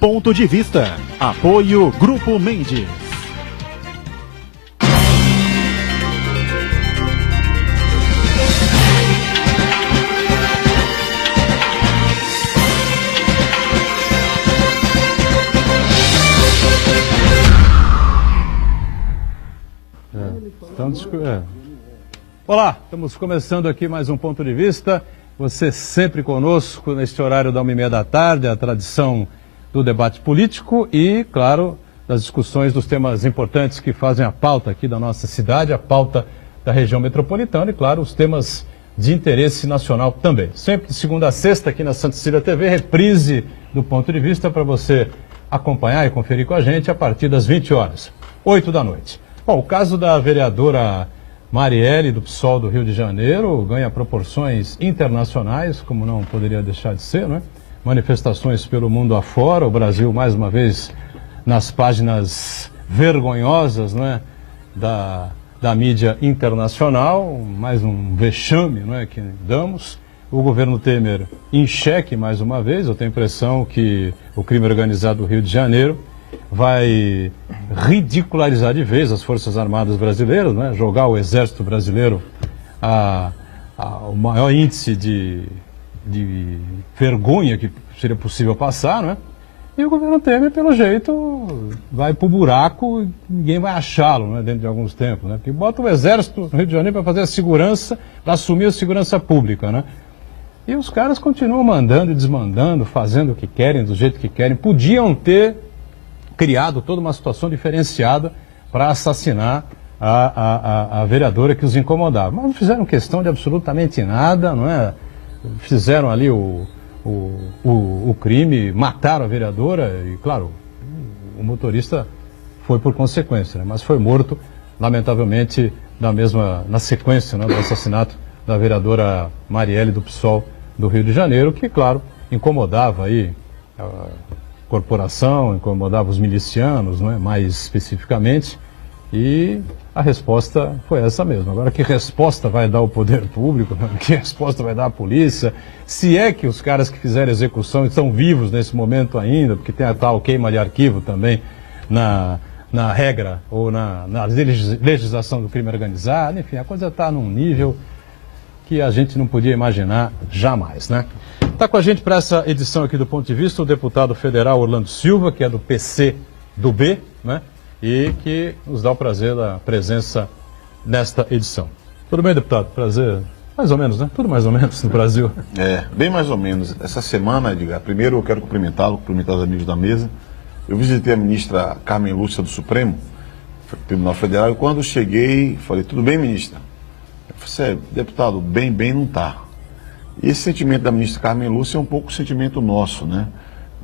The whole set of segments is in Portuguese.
Ponto de Vista. Apoio Grupo Mendes. Olá, estamos começando aqui mais um Ponto de Vista. Você sempre conosco neste horário da 1h30 da tarde, a tradição do debate político e, claro, das discussões dos temas importantes que fazem a pauta aqui da nossa cidade, a pauta da região metropolitana e, claro, os temas de interesse nacional também. Sempre de segunda a sexta aqui na Santa Cecília TV, reprise do Ponto de Vista para você acompanhar e conferir com a gente a partir das 20 horas, 8 da noite. Bom, o caso da vereadora Marielle, do PSOL do Rio de Janeiro, ganha proporções internacionais, como não poderia deixar de ser, né? Manifestações pelo mundo afora, o Brasil mais uma vez nas páginas vergonhosas, né, da mídia internacional, mais um vexame, não é, que damos. O governo Temer em xeque mais uma vez. Eu tenho a impressão que o crime organizado do Rio de Janeiro vai ridicularizar de vez as Forças Armadas brasileiras, né? Jogar o Exército Brasileiro ao maior índice de vergonha que seria possível passar, né? E o governo Temer, pelo jeito, vai para o buraco e ninguém vai achá-lo, né, dentro de alguns tempos, né? Porque bota o Exército no Rio de Janeiro para fazer a segurança, para assumir a segurança pública, né? E os caras continuam mandando e desmandando, fazendo o que querem, do jeito que querem. Podiam ter criado toda uma situação diferenciada para assassinar a vereadora que os incomodava. Mas não fizeram questão de absolutamente nada, não é? Fizeram ali o crime, mataram a vereadora e, claro, o motorista foi por consequência, né? Mas foi morto, lamentavelmente, na sequência, né, do assassinato da vereadora Marielle do PSOL do Rio de Janeiro, que, claro, incomodava aí corporação, incomodava os milicianos, não é? Mais especificamente, e a resposta foi essa mesmo. Agora, que resposta vai dar o poder público, né? Que resposta vai dar a polícia, se é que os caras que fizeram a execução estão vivos nesse momento ainda, porque tem a tal queima de arquivo também na regra ou na legislação do crime organizado, enfim, a coisa está num nível que a gente não podia imaginar jamais, né? Está com a gente para essa edição aqui do Ponto de Vista o deputado federal Orlando Silva, que é do PC do B, né? E que nos dá o prazer da presença nesta edição. Tudo bem, deputado? Prazer. Mais ou menos, né? Tudo mais ou menos no Brasil. Bem mais ou menos. Essa semana, Edgar, primeiro eu quero cumprimentar os amigos da mesa. Eu visitei a ministra Carmen Lúcia do Supremo Tribunal Federal e quando cheguei, falei, tudo bem, ministra? Eu falei, deputado, bem não está. E esse sentimento da ministra Carmen Lúcia é um pouco o sentimento nosso, né?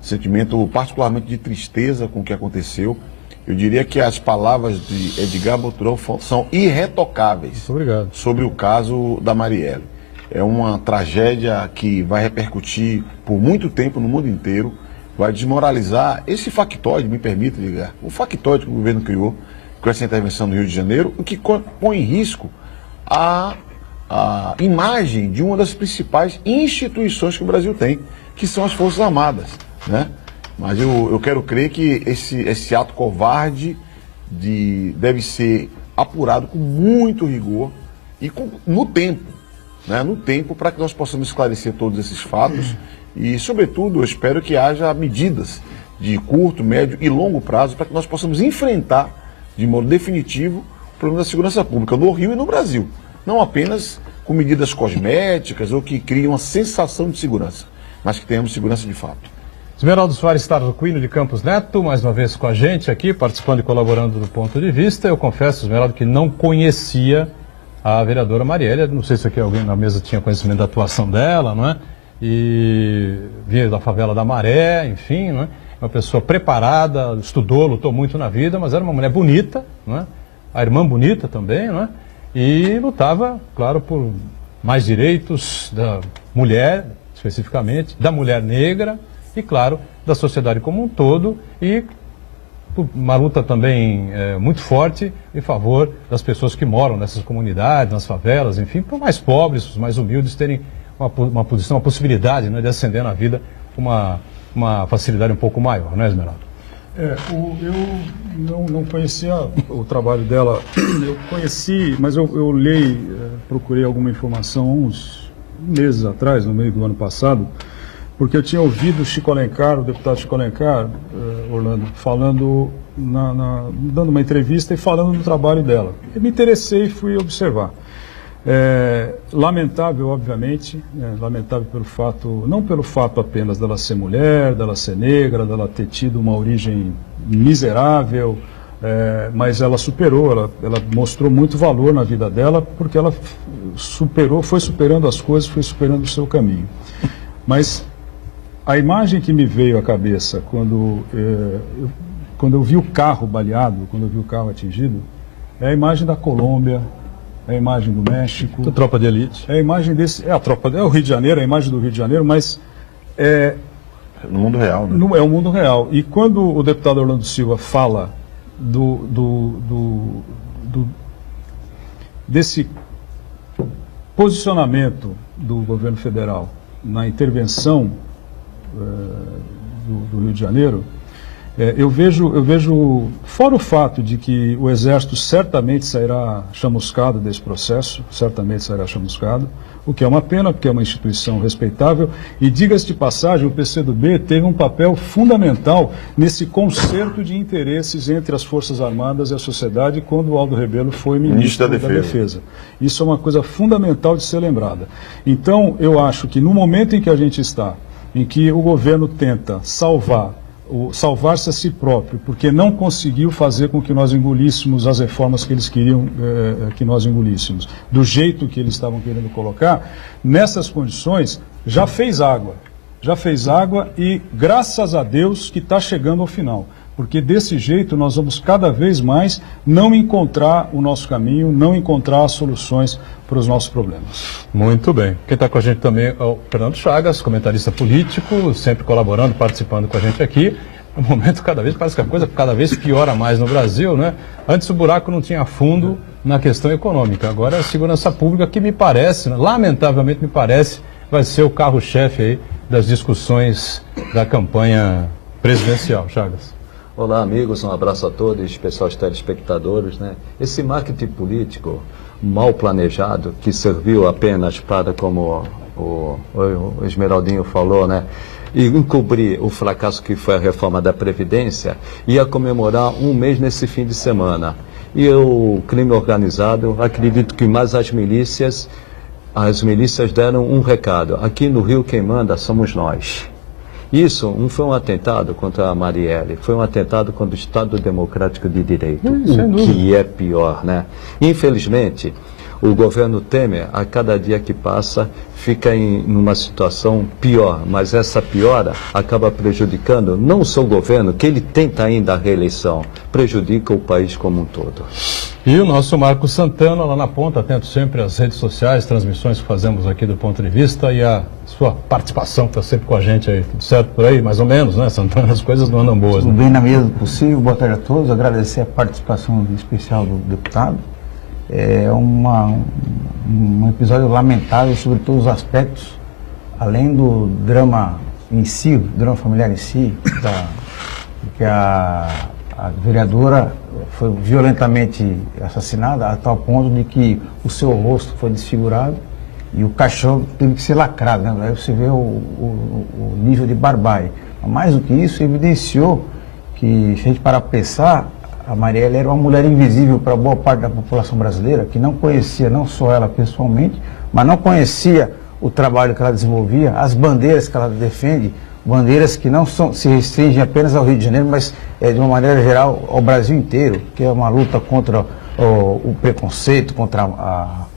Sentimento particularmente de tristeza com o que aconteceu. Eu diria que as palavras de Edgar Boturão são irretocáveis. Obrigado. Sobre o caso da Marielle. É uma tragédia que vai repercutir por muito tempo no mundo inteiro, vai desmoralizar esse factoide, me permita, Edgar, o factoide que o governo criou com essa intervenção no Rio de Janeiro, o que põe em risco a imagem de uma das principais instituições que o Brasil tem, que são as Forças Armadas, né? Mas eu quero crer que esse ato covarde deve ser apurado com muito rigor e no tempo, né? No tempo, para que nós possamos esclarecer todos esses fatos e, sobretudo, eu espero que haja medidas de curto, médio e longo prazo para que nós possamos enfrentar de modo definitivo o problema da segurança pública no Rio e no Brasil. Não apenas com medidas cosméticas ou que criam uma sensação de segurança, mas que tenhamos segurança de fato. Esmeraldo Soares Tarquino de Campos Neto, mais uma vez com a gente aqui, participando e colaborando do Ponto de Vista. Eu confesso, Esmeraldo, que não conhecia a vereadora Marielle. Não sei se aqui alguém na mesa tinha conhecimento da atuação dela, não é? E vinha da favela da Maré, enfim, não é? Uma pessoa preparada, estudou, lutou muito na vida, mas era uma mulher bonita, não é? A irmã bonita também, não é? E lutava, claro, por mais direitos da mulher, especificamente, da mulher negra e, claro, da sociedade como um todo, e uma luta também muito forte em favor das pessoas que moram nessas comunidades, nas favelas, enfim, para os mais pobres, os mais humildes terem uma posição, uma possibilidade, né, de ascender na vida, uma uma facilidade um pouco maior, não é, Esmeralda? Eu não conhecia o trabalho dela, eu conheci, mas eu procurei alguma informação uns meses atrás, no meio do ano passado, porque eu tinha ouvido o Chico Alencar, o deputado Chico Alencar, Orlando, falando, dando uma entrevista e falando do trabalho dela. Eu me interessei e fui observar. Lamentável, obviamente, lamentável pelo fato, não pelo fato apenas dela ser mulher, dela ser negra, dela ter tido uma origem miserável, mas ela superou, ela mostrou muito valor na vida dela, porque ela foi superando as coisas, foi superando o seu caminho. Mas a imagem que me veio à cabeça quando eu vi o carro baleado, quando eu vi o carro atingido, é a imagem da Colômbia, é a imagem do México. A tropa de elite. É a imagem desse. É o Rio de Janeiro, a imagem do Rio de Janeiro, mas. No mundo real, né? É o mundo real. E quando o deputado Orlando Silva fala desse posicionamento do governo federal na intervenção do Rio de Janeiro, eu vejo, fora o fato de que o Exército certamente sairá chamuscado desse processo, o que é uma pena, porque é uma instituição respeitável, e diga-se de passagem, o PCdoB teve um papel fundamental nesse concerto de interesses entre as Forças Armadas e a sociedade quando o Aldo Rebelo foi ministro da Defesa. Isso é uma coisa fundamental de ser lembrada. Então, eu acho que no momento em que a gente está, em que o governo tenta salvar-se a si próprio, porque não conseguiu fazer com que nós engolíssemos as reformas que eles queriam que nós engolíssemos, do jeito que eles estavam querendo colocar, nessas condições já fez água e graças a Deus que está chegando ao final, porque desse jeito nós vamos cada vez mais não encontrar o nosso caminho, não encontrar as soluções para os nossos problemas. Muito bem. Quem está com a gente também é o Fernando Chagas, comentarista político, sempre colaborando, participando com a gente aqui. No momento, parece que a coisa cada vez piora mais no Brasil, né? Antes o buraco não tinha fundo na questão econômica. Agora a segurança pública, que me parece, lamentavelmente me parece, vai ser o carro-chefe aí das discussões da campanha presidencial. Chagas. Olá, amigos, um abraço a todos, especial aos telespectadores, né? Esse marketing político mal planejado, que serviu apenas para, como o Esmeraldinho falou, né, e encobrir o fracasso que foi a reforma da Previdência, ia comemorar um mês nesse fim de semana. E o crime organizado, acredito que mais as milícias deram um recado: aqui no Rio quem manda somos nós. Isso não foi um atentado contra a Marielle, foi um atentado contra o Estado Democrático de Direito, o que é pior, né? Infelizmente, o governo Temer, a cada dia que passa, fica numa situação pior, mas essa piora acaba prejudicando não só o governo, que ele tenta ainda a reeleição, prejudica o país como um todo. E o nosso Marco Santana, lá na ponta, atento sempre às redes sociais, transmissões que fazemos aqui do Ponto de Vista e a sua participação, que está sempre com a gente aí. Tudo certo por aí? Mais ou menos, né, Santana? As coisas não andam boas. Tudo né? bem na medida do possível. Boa tarde a todos. Agradecer a participação especial do deputado. É um episódio lamentável sobre todos os aspectos, além do drama em si, do drama familiar em si, porque a vereadora foi violentamente assassinada a tal ponto de que o seu rosto foi desfigurado e o caixão teve que ser lacrado, né? Aí você vê o nível de barbárie. Mas mais do que isso, evidenciou que, se a gente parar para pensar, a Marielle era uma mulher invisível para boa parte da população brasileira, que não conhecia não só ela pessoalmente, mas não conhecia o trabalho que ela desenvolvia, as bandeiras que ela defende, bandeiras que não se restringem apenas ao Rio de Janeiro, mas de uma maneira geral ao Brasil inteiro, que é uma luta contra o preconceito, contra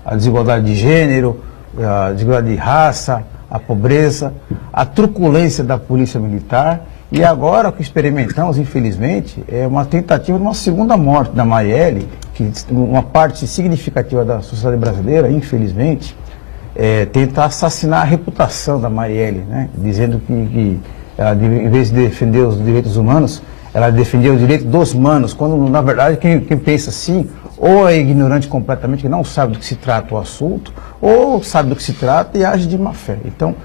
a desigualdade de gênero, a desigualdade de raça, a pobreza, a truculência da polícia militar. E agora o que experimentamos, infelizmente, é uma tentativa de uma segunda morte da Marielle, que uma parte significativa da sociedade brasileira, infelizmente, tenta assassinar a reputação da Marielle, né? Dizendo que ela, em vez de defender os direitos humanos, ela defendia o direito dos humanos, quando na verdade quem pensa assim ou é ignorante completamente, que não sabe do que se trata o assunto, ou sabe do que se trata e age de má fé. Então,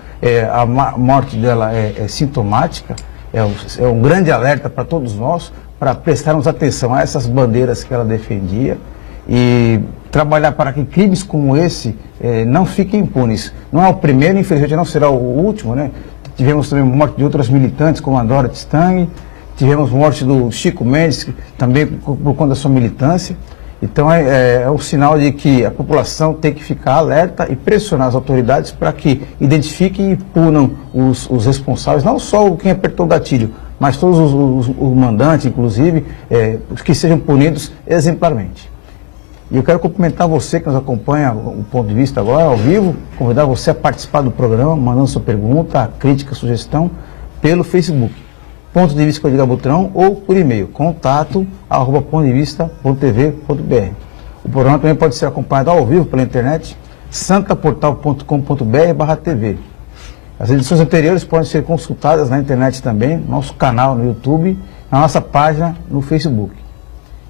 a morte dela é sintomática, é um grande alerta para todos nós, para prestarmos atenção a essas bandeiras que ela defendia e trabalhar para que crimes como esse não fiquem impunes. Não é o primeiro, infelizmente não será o último, né? Tivemos também morte de outras militantes, como a Dora Stang, tivemos morte do Chico Mendes, também por conta da sua militância. Então é um sinal de que a população tem que ficar alerta e pressionar as autoridades para que identifiquem e punam os responsáveis, não só quem apertou o gatilho, mas todos os mandantes, inclusive, que sejam punidos exemplarmente. E eu quero cumprimentar você que nos acompanha o ponto de vista agora, ao vivo, convidar você a participar do programa, mandando sua pergunta, crítica, sugestão, pelo Facebook. Ponto de Vista com Edgar Butrão ou por e-mail, contato@pontodevista.tv.br. O programa também pode ser acompanhado ao vivo pela internet, santaportal.com.br/tv. As edições anteriores podem ser consultadas na internet também, no nosso canal no YouTube, na nossa página no Facebook.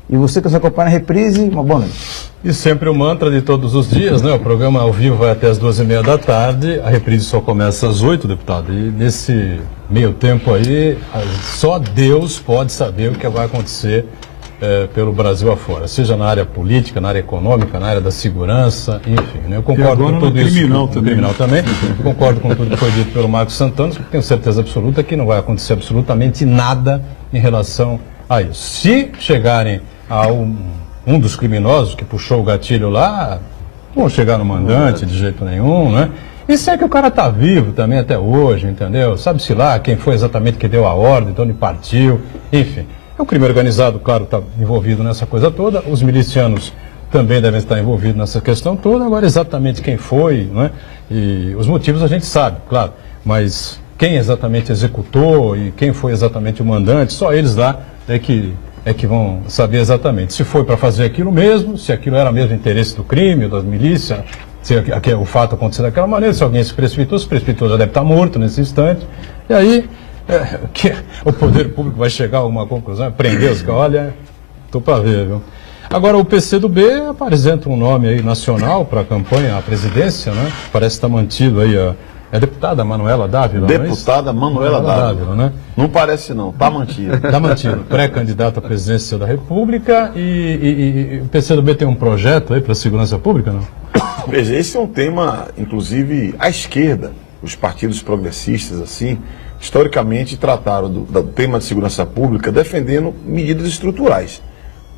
E você que nos acompanha na reprise, uma boa noite. E sempre o mantra de todos os dias, né? O programa ao vivo vai até as 2h30 da tarde, a reprise só começa às 8, deputado. E nesse meio tempo aí, só Deus pode saber o que vai acontecer pelo Brasil afora, seja na área política, na área econômica, na área da segurança, enfim. Né? Eu concordo com tudo isso. Criminal também. Eu concordo com tudo que foi dito pelo Marcos Santana, porque tenho certeza absoluta que não vai acontecer absolutamente nada em relação a isso. Se chegarem a um dos criminosos que puxou o gatilho lá, não vão chegar no mandante de jeito nenhum, né? Isso é que o cara está vivo também até hoje, entendeu? Sabe-se lá quem foi exatamente que deu a ordem, de onde partiu, enfim. O crime organizado, claro, está envolvido nessa coisa toda, os milicianos também devem estar envolvidos nessa questão toda, agora exatamente quem foi, né? E os motivos a gente sabe, claro, mas quem exatamente executou e quem foi exatamente o mandante, só eles lá é que vão saber exatamente se foi para fazer aquilo mesmo, se aquilo era mesmo interesse do crime, das milícias, se o fato aconteceu daquela maneira, se alguém se precipitou já deve estar morto nesse instante. E aí o poder público vai chegar a alguma conclusão, prender os caras, olha, estou para ver, viu? Agora o PCdoB apresenta um nome aí nacional para a campanha à presidência, né? Parece estar mantido aí a deputada Manuela Dávila, Deputada Manuela Dávila, né? Não parece não, está mantido. Está mantido, pré-candidata à presidência da República e o PCdoB tem um projeto aí para a segurança pública, não? Veja, esse é um tema, inclusive, à esquerda, os partidos progressistas, assim, historicamente trataram do tema de segurança pública defendendo medidas estruturais.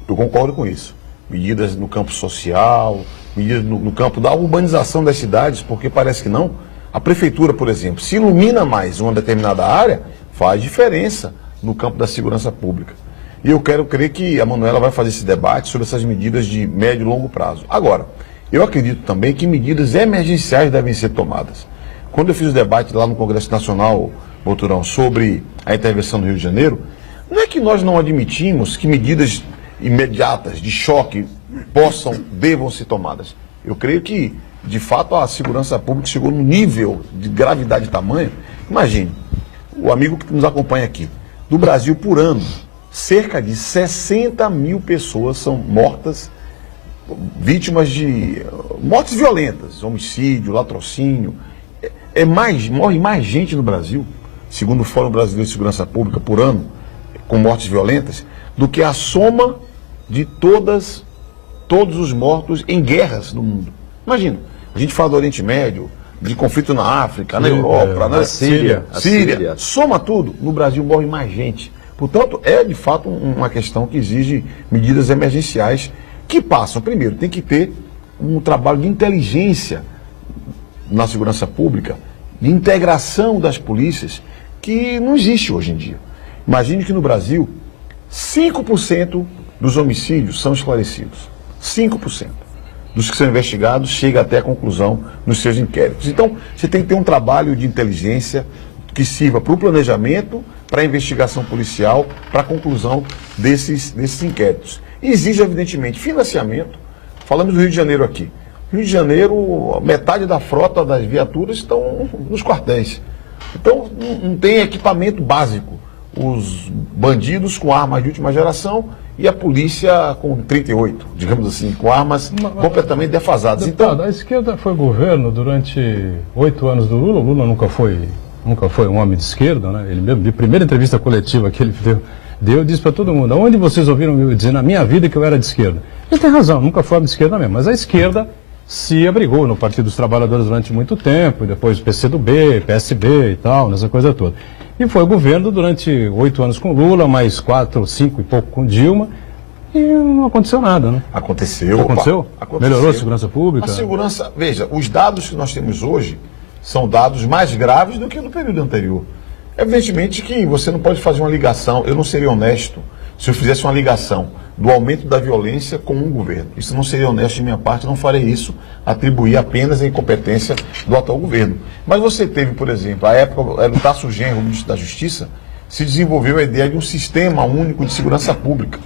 Eu concordo com isso. Medidas no campo social, medidas no campo da urbanização das cidades, porque parece que não. A prefeitura, por exemplo, se ilumina mais uma determinada área, faz diferença no campo da segurança pública. E eu quero crer que a Manuela vai fazer esse debate sobre essas medidas de médio e longo prazo. Agora, eu acredito também que medidas emergenciais devem ser tomadas. Quando eu fiz o debate lá no Congresso Nacional, Boturão, sobre a intervenção do Rio de Janeiro, não é que nós não admitimos que medidas imediatas, de choque, devam ser tomadas. Eu creio que, de fato, a segurança pública chegou num nível de gravidade tamanho. Imagine, o amigo que nos acompanha aqui, do Brasil por ano, cerca de 60 mil pessoas são mortas, vítimas de mortes violentas, homicídio, latrocínio. Morre mais gente no Brasil, segundo o Fórum Brasileiro de Segurança Pública, por ano, com mortes violentas, do que a soma de todos os mortos em guerras no mundo. Imagina, a gente fala do Oriente Médio, de conflito na África, na Europa, na Síria. Soma tudo, no Brasil morre mais gente. Portanto, é de fato uma questão que exige medidas emergenciais que passam. Primeiro, tem que ter um trabalho de inteligência na segurança pública, de integração das polícias, que não existe hoje em dia. Imagine que no Brasil, 5% dos homicídios são esclarecidos. 5% dos que são investigados chega até a conclusão nos seus inquéritos. Então, você tem que ter um trabalho de inteligência que sirva para o planejamento, para a investigação policial, para a conclusão desses inquéritos. E exige, evidentemente, financiamento. Falamos do Rio de Janeiro aqui. Rio de Janeiro, metade da frota das viaturas estão nos quartéis. Então, não tem equipamento básico. Os bandidos com armas de última geração e a polícia com 38, digamos assim, com armas completamente defasadas. Deputado, a esquerda foi governo durante 8 anos do Lula. O Lula nunca foi um homem de esquerda, né? Ele mesmo, de primeira entrevista coletiva que ele deu disse para todo mundo: onde vocês ouviram eu dizer na minha vida que eu era de esquerda? Ele tem razão, nunca foi homem de esquerda mesmo, mas a esquerda se abrigou no Partido dos Trabalhadores durante muito tempo, e depois PCdoB, PSB e tal, nessa coisa toda. E foi governo durante 8 anos com Lula, mais 4, 5 e pouco com Dilma, e não aconteceu nada, né? Aconteceu. Aconteceu? Melhorou a segurança pública? A segurança, veja, os dados que nós temos hoje são dados mais graves do que no período anterior. Evidentemente que você não pode fazer uma ligação, eu não seria honesto se eu fizesse uma ligação do aumento da violência com um governo. Isso não seria honesto de minha parte, não farei isso, atribuir apenas a incompetência do atual governo. Mas você teve, por exemplo, a época, era o Tasso Genro, ministro da Justiça, se desenvolveu a ideia de um sistema único de segurança pública.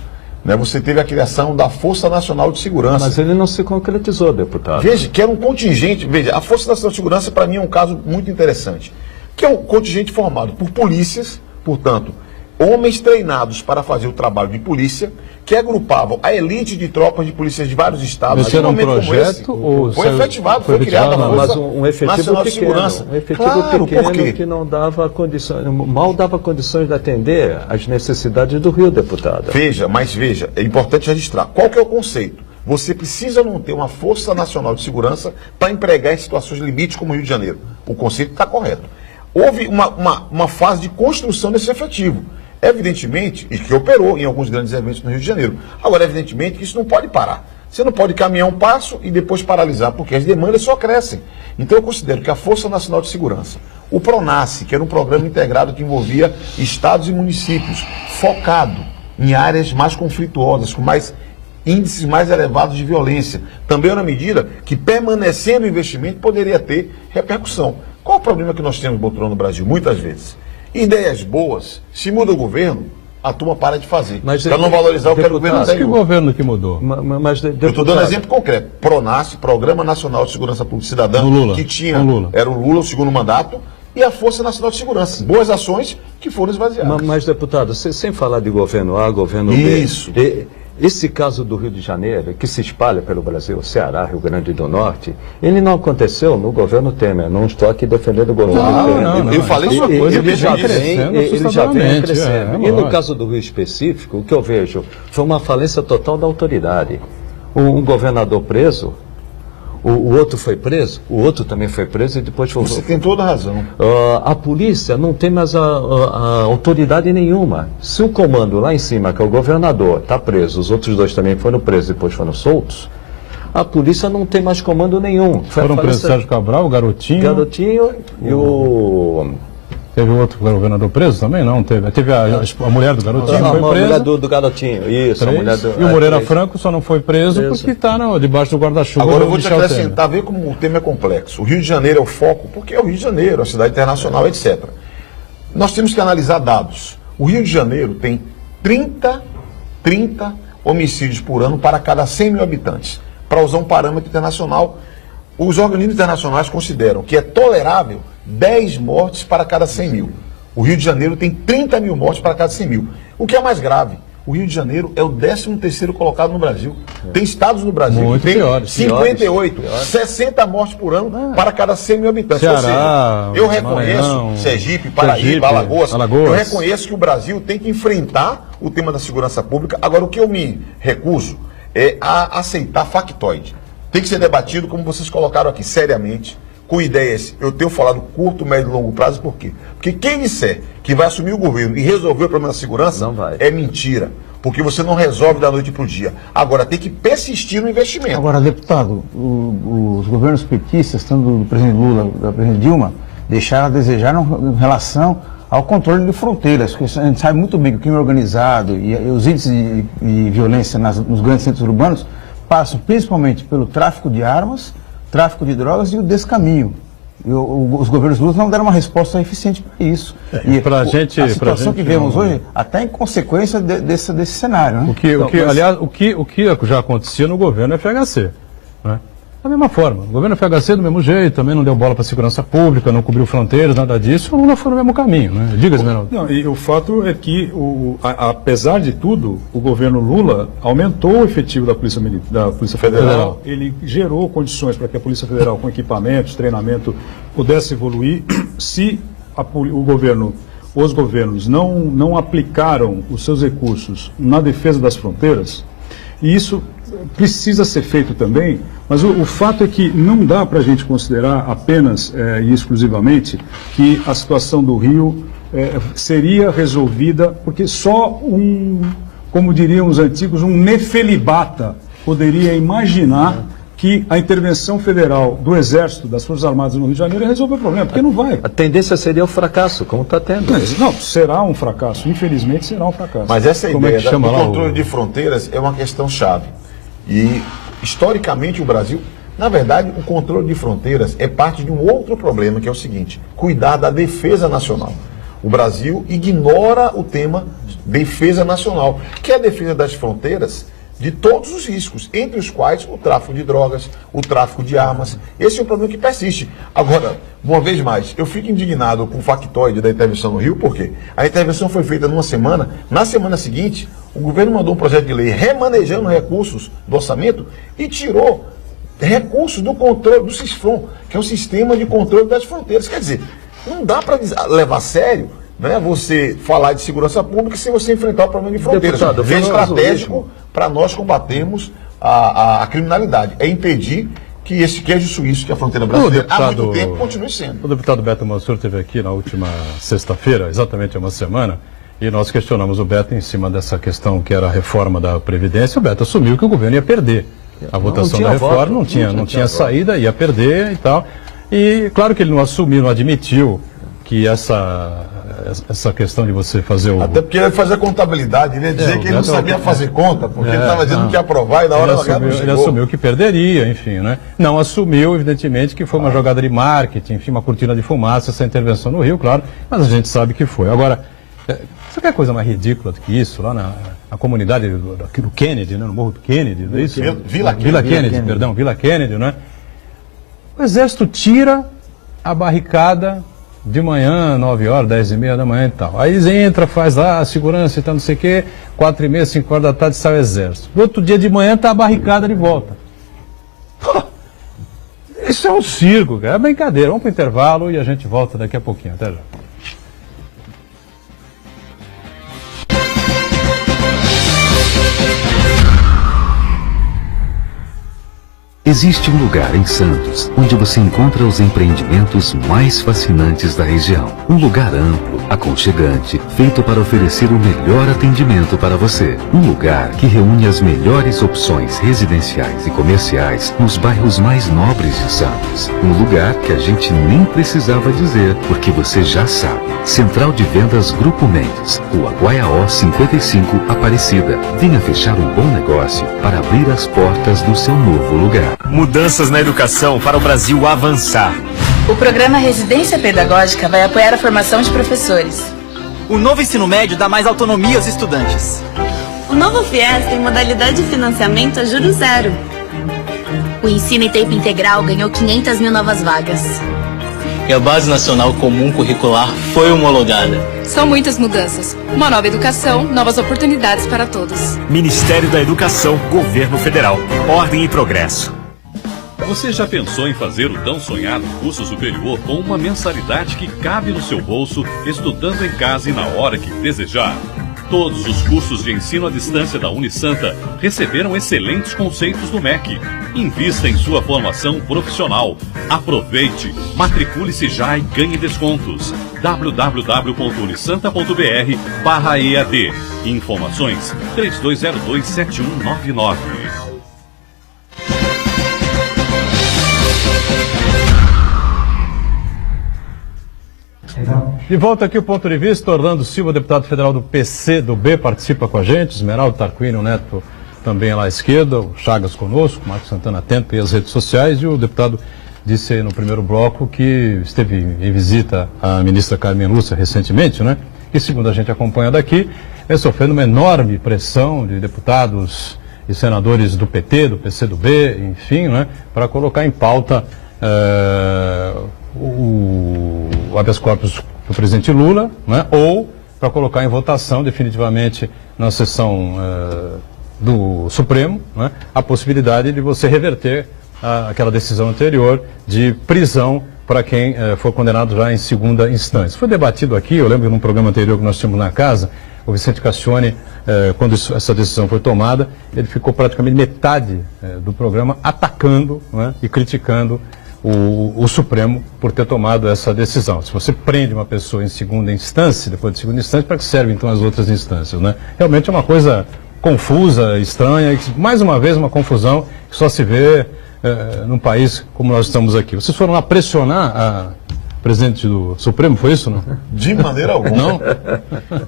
Né? Você teve a criação da Força Nacional de Segurança. Mas ele não se concretizou, deputado. Veja, que era um contingente, veja, a Força Nacional de Segurança para mim é um caso muito interessante, que é um contingente formado por polícias, portanto, homens treinados para fazer o trabalho de polícia, que agrupavam a elite de tropas de polícias de vários estados. Esse era um projeto ou foi efetivado, foi criado a mas Força um efetivo Nacional de pequeno, Segurança. um efetivo Claro, pequeno por quê? que não dava condições, mal dava condições de atender às necessidades do Rio, deputado. Veja, é importante registrar. Qual que é o conceito? Você precisa não ter uma Força Nacional de Segurança para empregar em situações limites como o Rio de Janeiro. O conceito está correto. Houve uma fase de construção desse efetivo. Evidentemente, e que operou em alguns grandes eventos no Rio de Janeiro. Agora, evidentemente que isso não pode parar. Você não pode caminhar um passo e depois paralisar, porque as demandas só crescem. Então eu considero que a Força Nacional de Segurança, o PRONASSE, que era um programa integrado que envolvia estados e municípios, focado em áreas mais conflituosas, com mais índices mais elevados de violência, também era uma medida que, permanecendo o investimento, poderia ter repercussão. Qual o problema que nós temos, Boturão, no Brasil? Muitas vezes. Ideias boas, se muda o governo, a turma para de fazer. Para não valorizar o que era o governo Mas que anterior. governo que mudou? Eu estou dando exemplo concreto. PRONASSE, Programa Nacional de Segurança Pública Cidadã, No Lula. que tinha, Com Lula. era o Lula, o segundo mandato, e a Força Nacional de Segurança. Boas ações que foram esvaziadas. Mas, deputado, sem falar de governo A, governo Isso. B, esse caso do Rio de Janeiro, que se espalha pelo Brasil, Ceará, Rio Grande do Norte, ele não aconteceu no governo Temer. Não estou aqui defendendo o governo Temer. Eu falei uma coisa, Ele já vem crescendo. E no lógico. caso do Rio específico, o que eu vejo foi uma falência total da autoridade. Um governador preso, o outro foi preso, o outro também foi preso e depois foi... Você tem toda a razão. A polícia não tem mais a autoridade nenhuma. Se o comando lá em cima, que é o governador, está preso, os outros dois também foram presos e depois foram soltos, a polícia não tem mais comando nenhum. Foram presos Sérgio Cabral, o Garotinho. E o... Teve outro governador preso também? Não, teve. Teve a mulher do Garotinho, A foi mulher presa. do Garotinho, isso. A mulher do, E o Moreira três. Franco só não foi preso porque está debaixo do guarda-chuva. Agora eu do vou te Michel acrescentar, ver como o tema é complexo. O Rio de Janeiro é o foco, porque é o Rio de Janeiro, a cidade internacional, etc. Nós temos que analisar dados. O Rio de Janeiro tem 30 homicídios por ano para cada 100 mil habitantes. Para usar um parâmetro internacional, os organismos internacionais consideram que é tolerável 10 mortes para cada 100 mil. O Rio de Janeiro tem 30 mil mortes para cada 100 mil. O que é mais grave? O Rio de Janeiro é o 13º colocado no Brasil. Tem estados no Brasil Muito que tem piores. 58, 60 mortes por ano para cada 100 mil habitantes. Ceará, Ou seja, eu reconheço Maranhão, Sergipe, Paraíba, Alagoas. Alagoas. Eu reconheço que o Brasil tem que enfrentar o tema da segurança pública. Agora, o que eu me recuso é a aceitar factoide. Tem que ser debatido, como vocês colocaram aqui, seriamente, com ideias. Eu tenho falado curto, médio e longo prazo, por quê? Porque quem disser que vai assumir o governo e resolver o problema da segurança Não vai. é mentira. Porque você não resolve da noite para o dia. Agora, tem que persistir no investimento. Agora, deputado, os governos petistas, tanto do presidente Lula da presidente Dilma, deixaram a desejar em relação ao controle de fronteiras. Porque a gente sabe muito bem que o crime organizado e os índices de violência nos grandes centros urbanos passam principalmente pelo tráfico de armas, tráfico de drogas e o descaminho. Os governos Lula não deram uma resposta eficiente para isso. A situação que vemos hoje, até em consequência desse cenário. Né? Aliás, o que já acontecia no governo FHC. Né? Da mesma forma, o governo FHC do mesmo jeito, também não deu bola para a segurança pública, não cobriu fronteiras, nada disso, o Lula foi no mesmo caminho, né? Diga, Esmeralda. Não, e o fato é que, apesar de tudo, o governo Lula aumentou o efetivo da Polícia Federal. Ele gerou condições para que a Polícia Federal, com equipamentos, treinamento, pudesse evoluir. Se os governos não aplicaram os seus recursos na defesa das fronteiras, e isso precisa ser feito também, mas o fato é que não dá para a gente considerar apenas e exclusivamente que a situação do Rio seria resolvida porque só como diriam os antigos, um nefelibata poderia imaginar que a intervenção federal do Exército, das Forças Armadas no Rio de Janeiro ia resolver o problema, porque não vai. A tendência seria o fracasso, como está tendo. Não, será um fracasso, infelizmente será um fracasso. Mas essa Como ideia do lá controle de fronteiras é uma questão chave. E, historicamente, o Brasil, na verdade, o controle de fronteiras é parte de um outro problema, que é o seguinte: cuidar da defesa nacional. O Brasil ignora o tema defesa nacional, que é a defesa das fronteiras de todos os riscos, entre os quais o tráfico de drogas, o tráfico de armas. Esse é um problema que persiste. Agora, uma vez mais, eu fico indignado com o factoide da intervenção no Rio, porque a intervenção foi feita numa semana, na semana seguinte, o governo mandou um projeto de lei remanejando recursos do orçamento e tirou recursos do controle do SISFRON, que é o Sistema de Controle das Fronteiras. Quer dizer, não dá para levar a sério, né, você falar de segurança pública sem você enfrentar o problema de fronteiras. Deputado, é estratégico para nós combatermos a criminalidade. É impedir que esse queijo suíço, que é a fronteira brasileira, há muito tempo continue sendo. O deputado Beto Mansur esteve aqui na última sexta-feira, exatamente há uma semana, e nós questionamos o Beto em cima dessa questão que era a reforma da Previdência. O Beto assumiu que o governo ia perder a votação da reforma, não tinha saída, ia perder e tal. E claro que ele não assumiu, não admitiu que essa questão de você fazer o... Até porque ele ia fazer a contabilidade, ele ia dizer que ele não sabia fazer conta, porque ele estava dizendo que ia aprovar e na hora ele assumiu que perderia, enfim, né? Não assumiu, evidentemente, que foi uma jogada de marketing, enfim, uma cortina de fumaça, essa intervenção no Rio, claro, mas a gente sabe que foi. Agora, você quer coisa mais ridícula do que isso? Lá na comunidade do Kennedy, né? No Morro do Kennedy, não é isso? Vila Kennedy, né? O Exército tira a barricada de manhã, 9 horas, 10h30 da manhã e tal. Aí eles entram, faz lá a segurança e tal, não sei o quê, 4h30, 5 horas da tarde sai o Exército. No outro dia de manhã está a barricada de volta. Pô, isso é um circo, cara, é brincadeira. Vamos para o intervalo e a gente volta daqui a pouquinho. Até já. Existe um lugar em Santos onde você encontra os empreendimentos mais fascinantes da região. Um lugar amplo, aconchegante, feito para oferecer o melhor atendimento para você. Um lugar que reúne as melhores opções residenciais e comerciais nos bairros mais nobres de Santos. Um lugar que a gente nem precisava dizer, porque você já sabe. Central de Vendas Grupo Mendes, Rua Guaiaó 55, Aparecida. Venha fechar um bom negócio para abrir as portas do seu novo lugar. Mudanças na educação para o Brasil avançar. O programa Residência Pedagógica vai apoiar a formação de professores. O novo ensino médio dá mais autonomia aos estudantes. O novo FIES tem modalidade de financiamento a juros zero. O ensino em tempo integral ganhou 500 mil novas vagas. E a Base Nacional Comum Curricular foi homologada. São muitas mudanças. Uma nova educação, novas oportunidades para todos. Ministério da Educação, Governo Federal. Ordem e progresso. Você já pensou em fazer o tão sonhado curso superior com uma mensalidade que cabe no seu bolso, estudando em casa e na hora que desejar? Todos os cursos de ensino à distância da Unisanta receberam excelentes conceitos do MEC. Invista em sua formação profissional. Aproveite, matricule-se já e ganhe descontos. www.unisanta.br/EAD. Informações 3202-7199. De volta aqui o ponto de vista, Orlando Silva, deputado federal do PCdoB, participa com a gente, Esmeraldo Tarquínio Neto também lá à esquerda, o Chagas conosco, Marcos Santana atento e as redes sociais, e o deputado disse aí no primeiro bloco que esteve em visita à ministra Carmen Lúcia recentemente, né? E segundo a gente acompanha daqui, é sofrendo uma enorme pressão de deputados e senadores do PT, do PCdoB, enfim, né, para colocar em pauta o habeas corpus do presidente Lula, né, ou para colocar em votação definitivamente na sessão do Supremo, né, a possibilidade de você reverter aquela decisão anterior de prisão para quem for condenado já em segunda instância. Foi debatido aqui, eu lembro que num programa anterior que nós tínhamos na casa, o Vicente Cassione, quando essa decisão foi tomada, ele ficou praticamente metade do programa atacando, né, e criticando o Supremo por ter tomado essa decisão. Se você prende uma pessoa em segunda instância, depois de segunda instância, para que servem então as outras instâncias, né? Realmente é uma coisa confusa, estranha, e, mais uma vez uma confusão que só se vê num país como nós estamos aqui. Vocês foram lá pressionar a presidente do Supremo, foi isso, não? De maneira alguma. Não?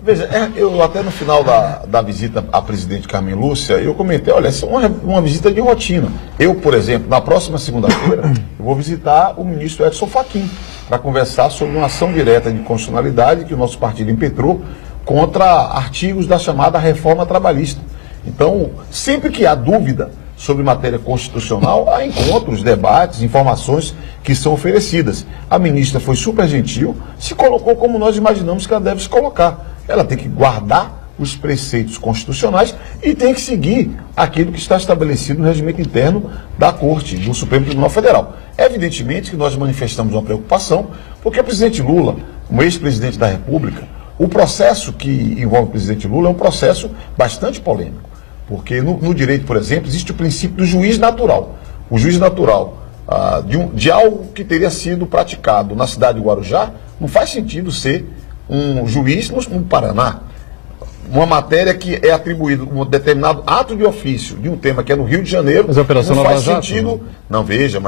Veja, eu até no final da visita à presidente Carmen Lúcia, eu comentei, olha, essa é uma visita de rotina. Eu, por exemplo, na próxima segunda-feira, eu vou visitar o ministro Edson Fachin para conversar sobre uma ação direta de constitucionalidade que o nosso partido impetrou contra artigos da chamada reforma trabalhista. Então, sempre que há dúvida sobre matéria constitucional, há encontros, debates, informações que são oferecidas. A ministra foi super gentil, se colocou como nós imaginamos que ela deve se colocar. Ela tem que guardar os preceitos constitucionais e tem que seguir aquilo que está estabelecido no regimento interno da Corte, do Supremo Tribunal Federal. Evidentemente que nós manifestamos uma preocupação, porque o presidente Lula, como ex-presidente da República, o processo que envolve o presidente Lula é um processo bastante polêmico. Porque no direito, por exemplo, existe o princípio do juiz natural. O juiz natural de algo que teria sido praticado na cidade de Guarujá, não faz sentido ser um juiz no Paraná. Uma matéria que é atribuída um determinado ato de ofício de um tema que é no Rio de Janeiro, mas a Operação não faz Lava Jato, sentido. Não, veja.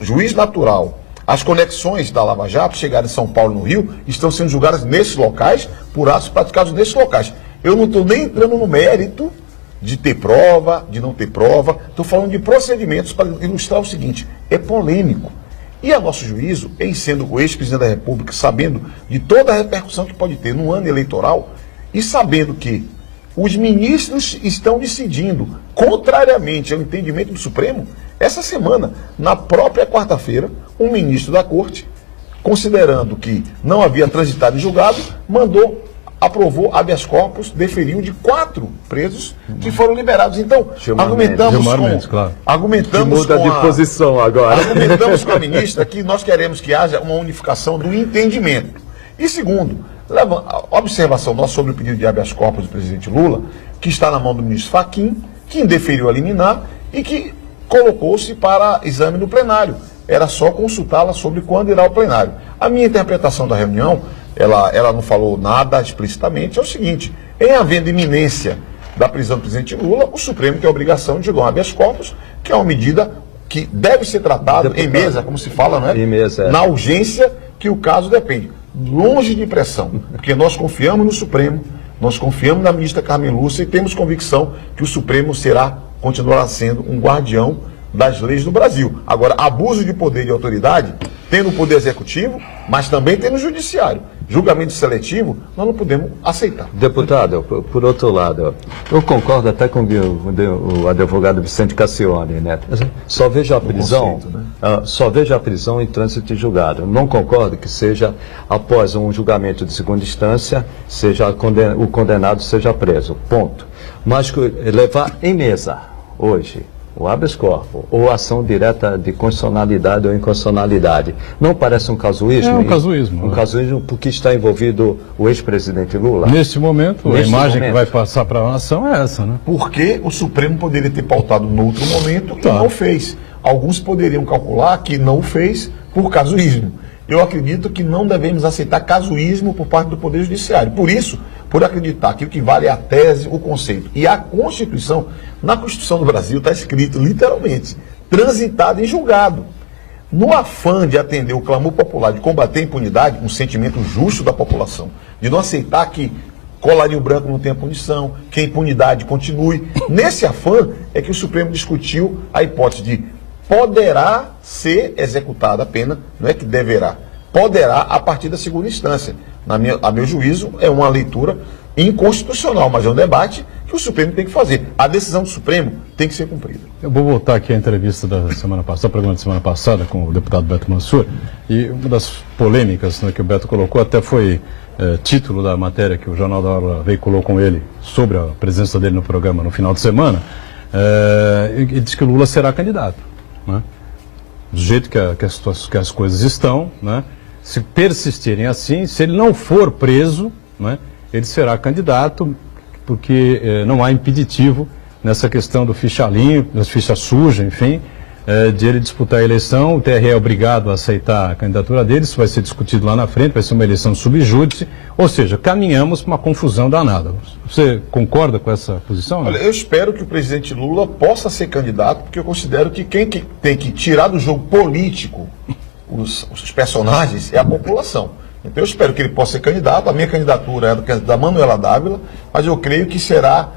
Juiz natural. As conexões da Lava Jato chegaram em São Paulo e no Rio estão sendo julgadas nesses locais, por atos praticados nesses locais. Eu não estou nem entrando no mérito de ter prova, de não ter prova. Estou falando de procedimentos para ilustrar o seguinte: é polêmico. E a nosso juízo, em sendo o ex-presidente da República, sabendo de toda a repercussão que pode ter no ano eleitoral, e sabendo que os ministros estão decidindo, contrariamente ao entendimento do Supremo, essa semana, na própria quarta-feira, um ministro da Corte, considerando que não havia transitado em julgado, aprovou habeas corpus, deferiu de 4 presos que foram liberados. Então, argumentamos com a ministra que nós queremos que haja uma unificação do entendimento. E segundo, a observação nossa sobre o pedido de habeas corpus do presidente Lula, que está na mão do ministro Fachin, que indeferiu a liminar e que colocou-se para exame no plenário. Era só consultá-la sobre quando irá ao plenário. A minha interpretação da reunião, ela não falou nada explicitamente, é o seguinte: em havendo iminência da prisão do presidente Lula, o Supremo tem a obrigação de julgar um habeas corpus, que é uma medida que deve ser tratada em mesa, como se fala, não é? Em mesa, na urgência que o caso depende. Longe de pressão, porque nós confiamos no Supremo, nós confiamos na ministra Carmen Lúcia e temos convicção que o Supremo continuará sendo um guardião das leis do Brasil. Agora, abuso de poder e de autoridade, tem no Poder Executivo, mas também tem no Judiciário. Julgamento seletivo, nós não podemos aceitar. Deputado, por outro lado, eu concordo até com o advogado Vicente Cassione, né? Só vejo a prisão, só vejo a prisão em trânsito de julgado. Não concordo que seja após um julgamento de segunda instância, o condenado seja preso. Ponto. Mas levar em mesa hoje o habeas corpus ou ação direta de constitucionalidade ou inconstitucionalidade não parece um casuísmo? É um casuísmo. Um casuísmo porque está envolvido o ex-presidente Lula? Neste momento, a imagem que vai passar para a nação é essa, né? Porque o Supremo poderia ter pautado no outro momento e não fez. Alguns poderiam calcular que não o fez por casuísmo. Eu acredito que não devemos aceitar casuísmo por parte do Poder Judiciário. Por isso, por acreditar que o que vale é a tese, o conceito e a Constituição, na Constituição do Brasil está escrito literalmente, transitado em julgado. No afã de atender o clamor popular de combater a impunidade, um sentimento justo da população, de não aceitar que colarinho branco não tenha punição, que a impunidade continue, nesse afã é que o Supremo discutiu a hipótese de poderá ser executada a pena, não é que deverá, poderá a partir da segunda instância. A meu juízo, é uma leitura inconstitucional, mas é um debate que que o Supremo tem que fazer. A decisão do Supremo tem que ser cumprida. Eu vou voltar aqui à entrevista da semana passada, programa da semana passada com o deputado Beto Mansur, e uma das polêmicas, né, que o Beto colocou até foi título da matéria que o Jornal da Hora veiculou com ele sobre a presença dele no programa no final de semana. Ele diz que o Lula será candidato, né? Do jeito que as coisas estão, né? Se persistirem assim, se ele não for preso, né, ele será candidato, porque não há impeditivo nessa questão do ficha limpa, das fichas sujas, enfim, de ele disputar a eleição. O TRE é obrigado a aceitar a candidatura dele, isso vai ser discutido lá na frente, vai ser uma eleição subjúdice, ou seja, caminhamos para uma confusão danada. Você concorda com essa posição? Olha, eu espero que o presidente Lula possa ser candidato, porque eu considero que quem tem que tirar do jogo político os personagens é a população. Então eu espero que ele possa ser candidato. A minha candidatura é da Manuela Dávila, mas eu creio que será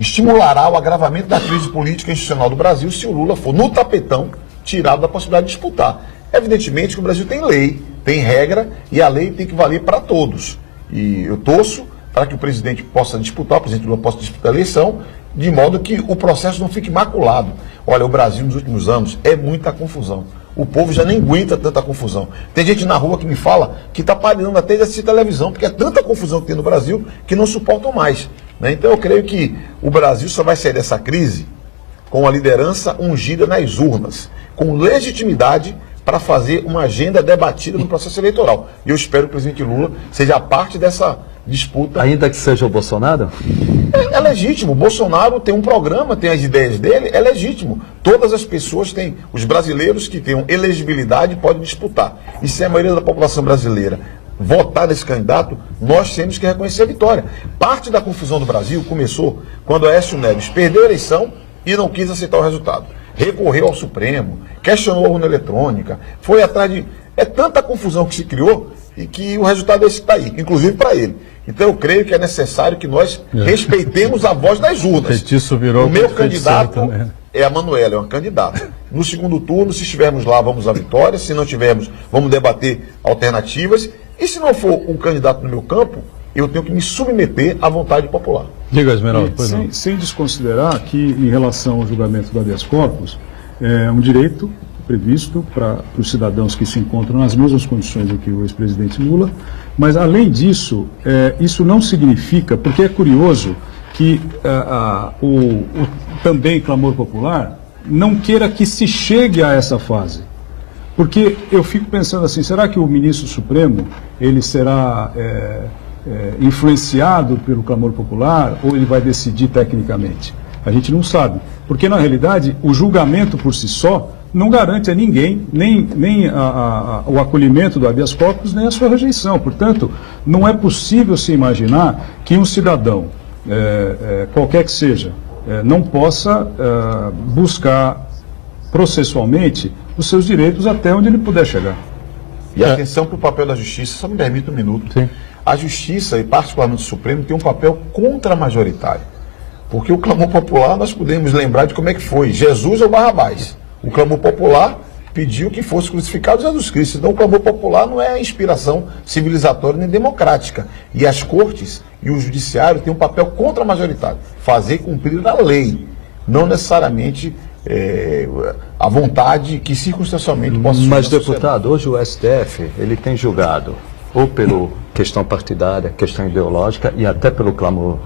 estimulará o agravamento da crise política institucional do Brasil se o Lula for no tapetão tirado da possibilidade de disputar. Evidentemente que o Brasil tem lei, tem regra, e a lei tem que valer para todos. E eu torço para que o presidente possa disputar, o presidente Lula possa disputar a eleição, de modo que o processo não fique maculado. Olha, o Brasil nos últimos anos é muita confusão. O povo já nem aguenta tanta confusão. Tem gente na rua que me fala que está parando até de assistir televisão, porque é tanta confusão que tem no Brasil que não suportam mais, né? Então eu creio que o Brasil só vai sair dessa crise com a liderança ungida nas urnas, com legitimidade para fazer uma agenda debatida no processo eleitoral. E eu espero que o presidente Lula seja parte dessa disputa. Ainda que seja o Bolsonaro? É legítimo. O Bolsonaro tem um programa, tem as ideias dele, é legítimo. Todas as pessoas têm, os brasileiros que tenham elegibilidade podem disputar. E se a maioria da população brasileira votar nesse candidato, nós temos que reconhecer a vitória. Parte da confusão do Brasil começou quando Aécio Neves perdeu a eleição e não quis aceitar o resultado. Recorreu ao Supremo, questionou a urna eletrônica, foi atrás de... É tanta confusão que se criou e que o resultado é esse que está aí, inclusive para ele. Então eu creio que é necessário que nós respeitemos a voz das urnas. Virou o meu candidato é a Manuela, é uma candidata. No segundo turno, se estivermos lá, vamos à vitória. Se não tivermos, vamos debater alternativas. E se não for um candidato no meu campo, eu tenho que me submeter à vontade popular. Diga, Esmeralda. Sem desconsiderar que, em relação ao julgamento do habeas corpus, é um direito previsto para os cidadãos que se encontram nas mesmas condições do que o ex-presidente Lula, mas, além disso, isso não significa, porque é curioso que o também clamor popular não queira que se chegue a essa fase. Porque eu fico pensando assim, será que o ministro Supremo ele será influenciado pelo clamor popular ou ele vai decidir tecnicamente? A gente não sabe. Porque, na realidade, o julgamento por si só não garante a ninguém nem o acolhimento do habeas corpus, nem a sua rejeição. Portanto, não é possível se imaginar que um cidadão, qualquer que seja, não possa buscar processualmente os seus direitos até onde ele puder chegar. E atenção para o papel da justiça, só me permita um minuto. Sim. A justiça, e particularmente o Supremo, tem um papel contra-majoritário. Porque o clamor popular, nós podemos lembrar de como é que foi. Jesus ou Barrabás? O clamor popular pediu que fosse crucificado Jesus Cristo. Então o clamor popular não é inspiração civilizatória nem democrática. E as cortes e o judiciário têm um papel contra-majoritário. Fazer cumprir a lei. Não necessariamente a vontade que circunstancialmente possa surgir. Mas, deputado, hoje o STF ele tem julgado ou pela questão partidária, questão ideológica e até pelo clamor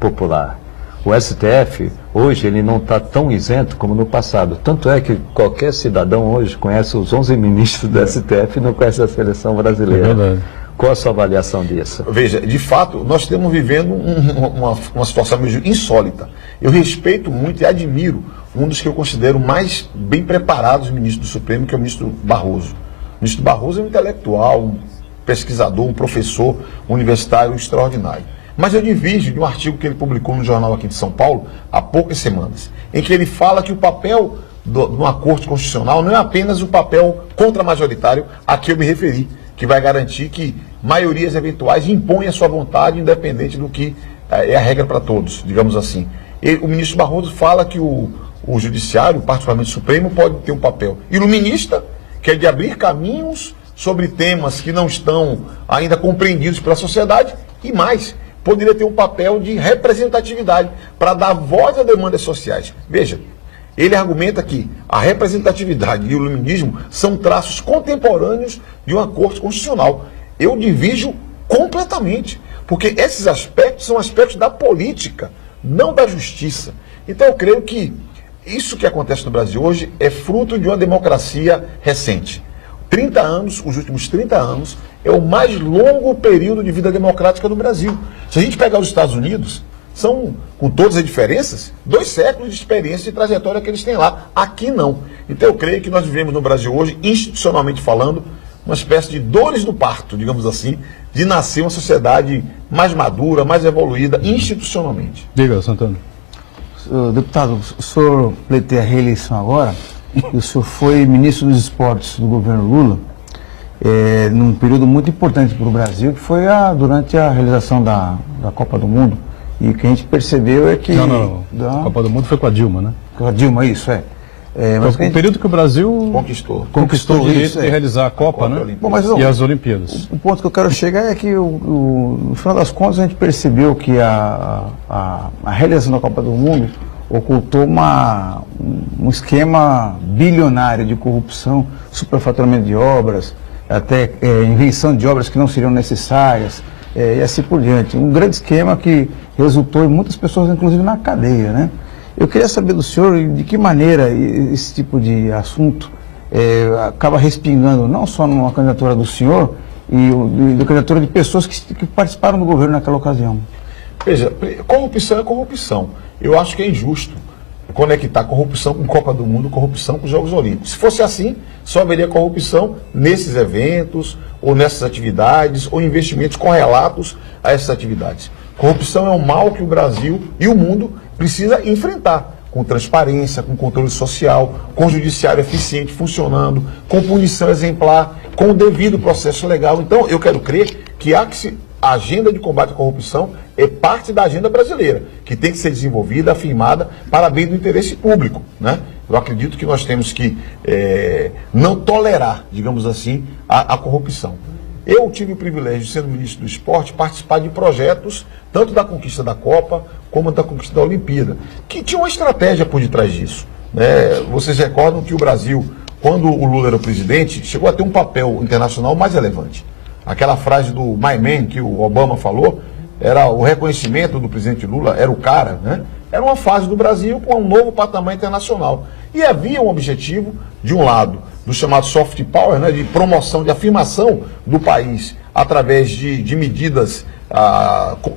popular. O STF, hoje, ele não está tão isento como no passado. Tanto é que qualquer cidadão hoje conhece os 11 ministros do STF e não conhece a seleção brasileira. É verdade. Qual a sua avaliação disso? Veja, de fato, nós estamos vivendo uma situação meio insólita. Eu respeito muito e admiro um dos que eu considero mais bem preparados ministros do Supremo, que é o ministro Barroso. O ministro Barroso é um intelectual, um pesquisador, um professor universitário extraordinário. Mas eu divirjo de um artigo que ele publicou no jornal aqui de São Paulo há poucas semanas, em que ele fala que o papel de uma corte constitucional não é apenas o papel contra-majoritário a que eu me referi, que vai garantir que maiorias eventuais impõem a sua vontade, independente do que é a regra para todos, digamos assim. O ministro Barroso fala que o judiciário, particularmente o Supremo, pode ter um papel iluminista, que é de abrir caminhos sobre temas que não estão ainda compreendidos pela sociedade, e mais, poderia ter um papel de representatividade para dar voz a demandas sociais. Veja, ele argumenta que a representatividade e o iluminismo são traços contemporâneos de uma corte constitucional. Eu divido completamente, porque esses aspectos são aspectos da política, não da justiça. Então eu creio que isso que acontece no Brasil hoje é fruto de uma democracia recente. 30 anos, os últimos 30 anos, é o mais longo período de vida democrática no Brasil. Se a gente pegar os Estados Unidos, são, com todas as diferenças, 2 séculos de experiência e trajetória que eles têm lá. Aqui não. Então eu creio que nós vivemos no Brasil hoje, institucionalmente falando, uma espécie de dores do parto, digamos assim, de nascer uma sociedade mais madura, mais evoluída institucionalmente. Diga, Santana. Deputado, o senhor pleiteia a reeleição agora, e o senhor foi ministro dos esportes do governo Lula, num período muito importante para o Brasil, que foi durante a realização da Copa do Mundo. E o que a gente percebeu é que... A Copa do Mundo foi com a Dilma, né? Com a Dilma, isso, mas o período que o Brasil conquistou o direito de realizar a Copa, né? Bom, mas, e as Olimpíadas. O ponto que eu quero chegar é que, no final das contas, a gente percebeu que a realização da Copa do Mundo ocultou um esquema bilionário de corrupção, superfaturamento de obras, até invenção de obras que não seriam necessárias, e assim por diante. Um grande esquema que resultou em muitas pessoas, inclusive, na cadeia, né? Eu queria saber do senhor de que maneira esse tipo de assunto acaba respingando não só numa candidatura do senhor e da candidatura de pessoas que participaram do governo naquela ocasião. Veja, corrupção é corrupção. Eu acho que é injusto conectar corrupção com Copa do Mundo, corrupção com os Jogos Olímpicos. Se fosse assim, só haveria corrupção nesses eventos, ou nessas atividades, ou investimentos correlatos a essas atividades. Corrupção é um mal que o Brasil e o mundo precisa enfrentar, com transparência, com controle social, com judiciário eficiente funcionando, com punição exemplar, com o devido processo legal. Então, eu quero crer que a agenda de combate à corrupção é parte da agenda brasileira, que tem que ser desenvolvida, afirmada, para bem do interesse público, né? Eu acredito que nós temos que não tolerar, digamos assim, a corrupção. Eu tive o privilégio, sendo ministro do esporte, participar de projetos, tanto da conquista da Copa, como da conquista da Olimpíada, que tinha uma estratégia por detrás disso, né? Vocês recordam que o Brasil, quando o Lula era o presidente, chegou a ter um papel internacional mais relevante. Aquela frase do My Man que o Obama falou, era o reconhecimento do presidente Lula, era o cara, né? Era uma fase do Brasil com um novo patamar internacional. E havia um objetivo, de um lado, do chamado soft power, né, de promoção, de afirmação do país através de medidas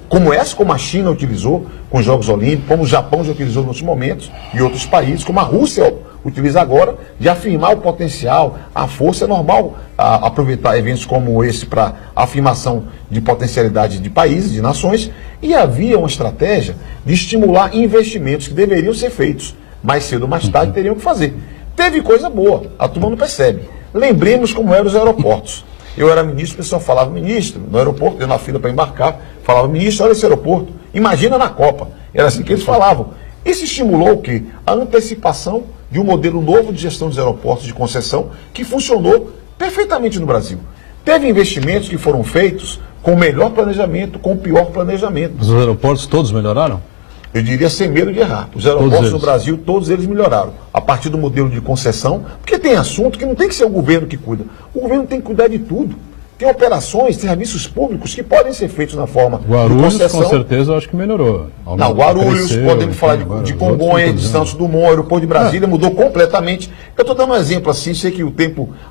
como essa, como a China utilizou com os Jogos Olímpicos, como o Japão já utilizou em outros momentos, e outros países, como a Rússia utiliza agora, de afirmar o potencial, a força. É normal aproveitar eventos como esse para afirmação de potencialidade de países, de nações, e havia uma estratégia de estimular investimentos que deveriam ser feitos, mais cedo ou mais tarde teriam que fazer. Teve coisa boa, a turma não percebe. Lembremos como eram os aeroportos. Eu era ministro, o pessoal falava, ministro, no aeroporto, eu na fila para embarcar, falava, ministro, olha esse aeroporto, imagina na Copa. Era assim que eles falavam. Isso estimulou o quê? A antecipação de um modelo novo de gestão dos aeroportos de concessão que funcionou perfeitamente no Brasil. Teve investimentos que foram feitos com melhor planejamento, com pior planejamento. Os aeroportos todos melhoraram? Eu diria sem medo de errar. Os aeroportos no Brasil, todos eles melhoraram. A partir do modelo de concessão, porque tem assunto que não tem que ser o governo que cuida. O governo tem que cuidar de tudo. Tem operações, serviços públicos que podem ser feitos na forma de concessão. Com certeza, eu acho que melhorou. Não, Guarulhos, podemos falar de Congonha, de Santos Dumont, aeroporto de Brasília, mudou completamente. Eu estou dando um exemplo assim, sei que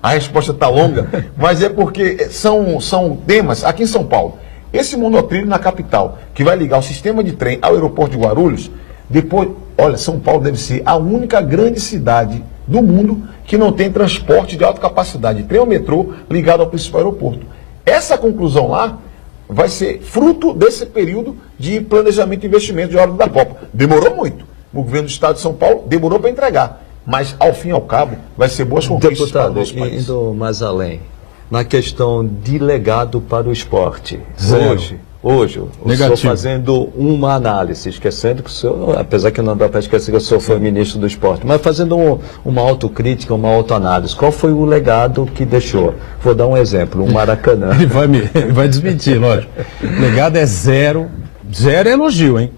a resposta está longa, mas é porque são temas, aqui em São Paulo, esse monotrilho na capital, que vai ligar o sistema de trem ao aeroporto de Guarulhos, depois, olha, São Paulo deve ser a única grande cidade do mundo que não tem transporte de alta capacidade, trem ou metrô ligado ao principal aeroporto. Essa conclusão lá vai ser fruto desse período de planejamento e investimento de hora da Copa. Demorou muito. O governo do Estado de São Paulo demorou para entregar, mas ao fim e ao cabo vai ser boas conquistas para o nosso país. Indo mais além, na questão de legado para o esporte, hoje eu estou fazendo uma análise, esquecendo que o senhor, apesar que não dá para esquecer que o senhor foi ministro do esporte, mas fazendo uma autocrítica, uma autoanálise. Qual foi o legado que deixou? Vou dar um exemplo, um Maracanã. Ele vai desmentir, lógico. O legado é zero zero é elogio, hein?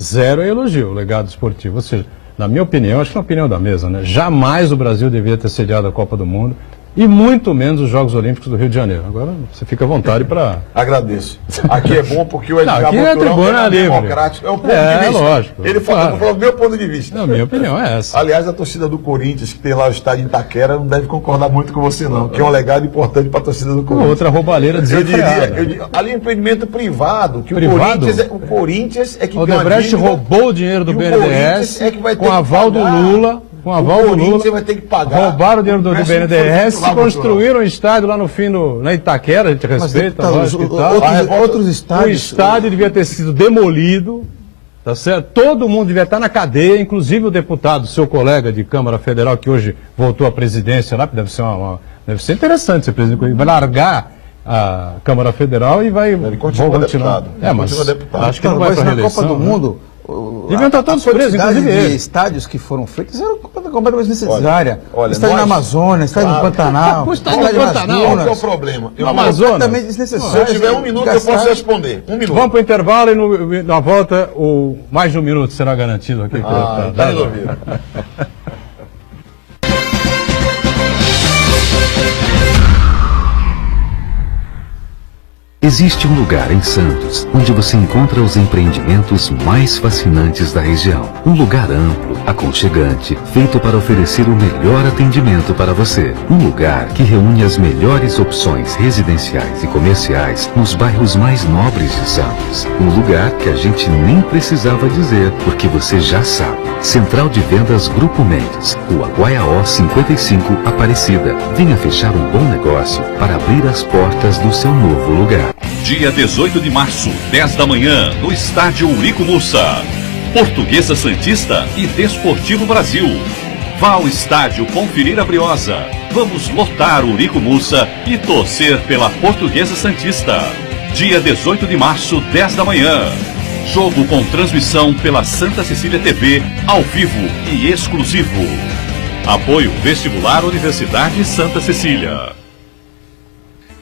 Zero é elogio, o legado esportivo. Ou seja, na minha opinião, acho que é uma opinião da mesa, né? Jamais o Brasil deveria ter sediado a Copa do Mundo e muito menos os Jogos Olímpicos do Rio de Janeiro. Agora, você fica à vontade para... Agradeço. Aqui é bom porque o Edgar aqui é tribuna livre. Democrático. É o ponto de vista. Lógico. Ele falou o meu ponto de vista. Não, a minha opinião é essa. Aliás, a torcida do Corinthians, que tem lá o estádio em Itaquera, não deve concordar muito com você, não. Que é um legado importante para a torcida do Corinthians. Outra roubalheira desenfreada. Eu diria, ali é empreendimento privado, que privado? o Corinthians é que o Odebrecht roubou o dinheiro do BNDES com aval do Lula. Com aval do Lula, vai ter que pagar. Roubaram o dinheiro do BNDES, construíram um estádio lá no fim na Itaquera, a gente respeita, outros estádios. O estádio devia ter sido demolido, tá certo? Todo mundo devia estar na cadeia, inclusive o deputado, seu colega de Câmara Federal, que hoje voltou à presidência lá, deve ser interessante ser presidente, vai largar a Câmara Federal e vai continuar deputado. Mas acho que não vai para a reeleição. Na Copa do Mundo, deviam estar todos presos, inclusive de estádios que foram feitos eram completamente necessárias. Estádio na Amazônia, estádio no Pantanal. Estádio no Pantanal, qual é o problema? No Amazonas. Completamente desnecessário. Se eu tiver um minuto, eu posso responder. Um minuto. Vamos para o intervalo e na volta mais de um minuto será garantido aqui. Tá resolvido. Existe um lugar em Santos onde você encontra os empreendimentos mais fascinantes da região. Um lugar amplo, aconchegante, feito para oferecer o melhor atendimento para você. Um lugar que reúne as melhores opções residenciais e comerciais nos bairros mais nobres de Santos. Um lugar que a gente nem precisava dizer, porque você já sabe. Central de Vendas Grupo Mendes, Rua Guaiaó 55, Aparecida. Venha fechar um bom negócio para abrir as portas do seu novo lugar. Dia 18 de março, 10 da manhã, no estádio Urico Mussa. Portuguesa Santista e Desportivo Brasil. Vá ao estádio conferir a Briosa. Vamos lotar o Urico Mussa e torcer pela Portuguesa Santista. Dia 18 de março, 10 da manhã. Jogo com transmissão pela Santa Cecília TV, ao vivo e exclusivo. Apoio Vestibular Universidade Santa Cecília.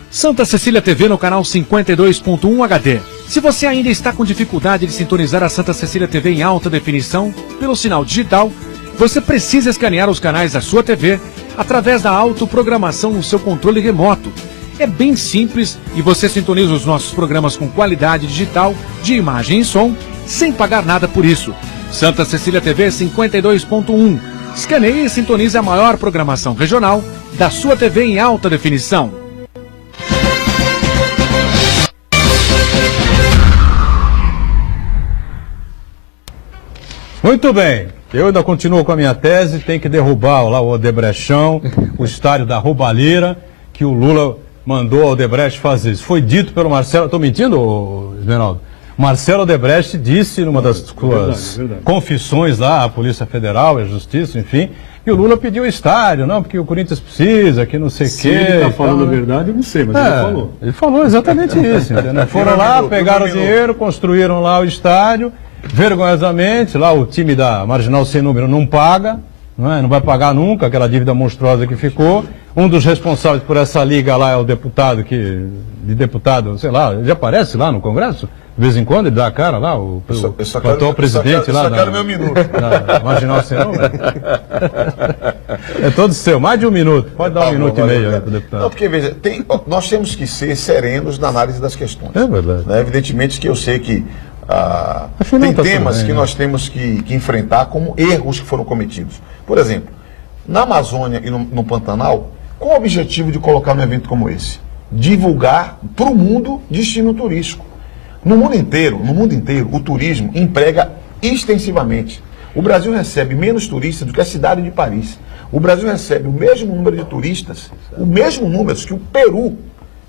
Santa Cecília TV no canal 52.1 HD. Se você ainda está com dificuldade de sintonizar a Santa Cecília TV em alta definição pelo sinal digital, você precisa escanear os canais da sua TV através da autoprogramação no seu controle remoto. É bem simples e você sintoniza os nossos programas com qualidade digital, de imagem e som, sem pagar nada por isso. Santa Cecília TV 52.1. Escaneie e sintonize a maior programação regional da sua TV em alta definição. Muito bem, eu ainda continuo com a minha tese, tem que derrubar lá o Odebrechão, o estádio da roubalheira, que o Lula mandou ao Odebrecht fazer. Isso foi dito pelo Marcelo, estou mentindo, Esmeraldo? Marcelo Odebrecht disse numa das suas confissões lá à Polícia Federal, à Justiça, enfim, que o Lula pediu o estádio, não, porque o Corinthians precisa, que não sei o quê. Se ele está falando a verdade, eu não sei, mas ele falou. Ele falou exatamente isso, entendeu? Foram lá, pegaram o dinheiro, construíram lá o estádio. Vergonhosamente, lá o time da Marginal Sem Número não paga, não vai pagar nunca aquela dívida monstruosa que ficou. Um dos responsáveis por essa liga lá é o deputado sei lá, ele aparece lá no Congresso, de vez em quando ele dá a cara lá, o atual presidente lá da Marginal Sem Número. É todo seu, mais de um minuto, pode dar um minuto e meio aí para o deputado. Não, porque veja, nós temos que ser serenos na análise das questões. É verdade. Evidentemente que eu sei que tem temas que nós temos que enfrentar como erros que foram cometidos. Por exemplo, na Amazônia e no Pantanal, qual o objetivo de colocar um evento como esse? Divulgar para o mundo destino turístico. No mundo inteiro, o turismo emprega extensivamente. O Brasil recebe menos turistas do que a cidade de Paris. O Brasil recebe o mesmo número de turistas, o mesmo número que o Peru.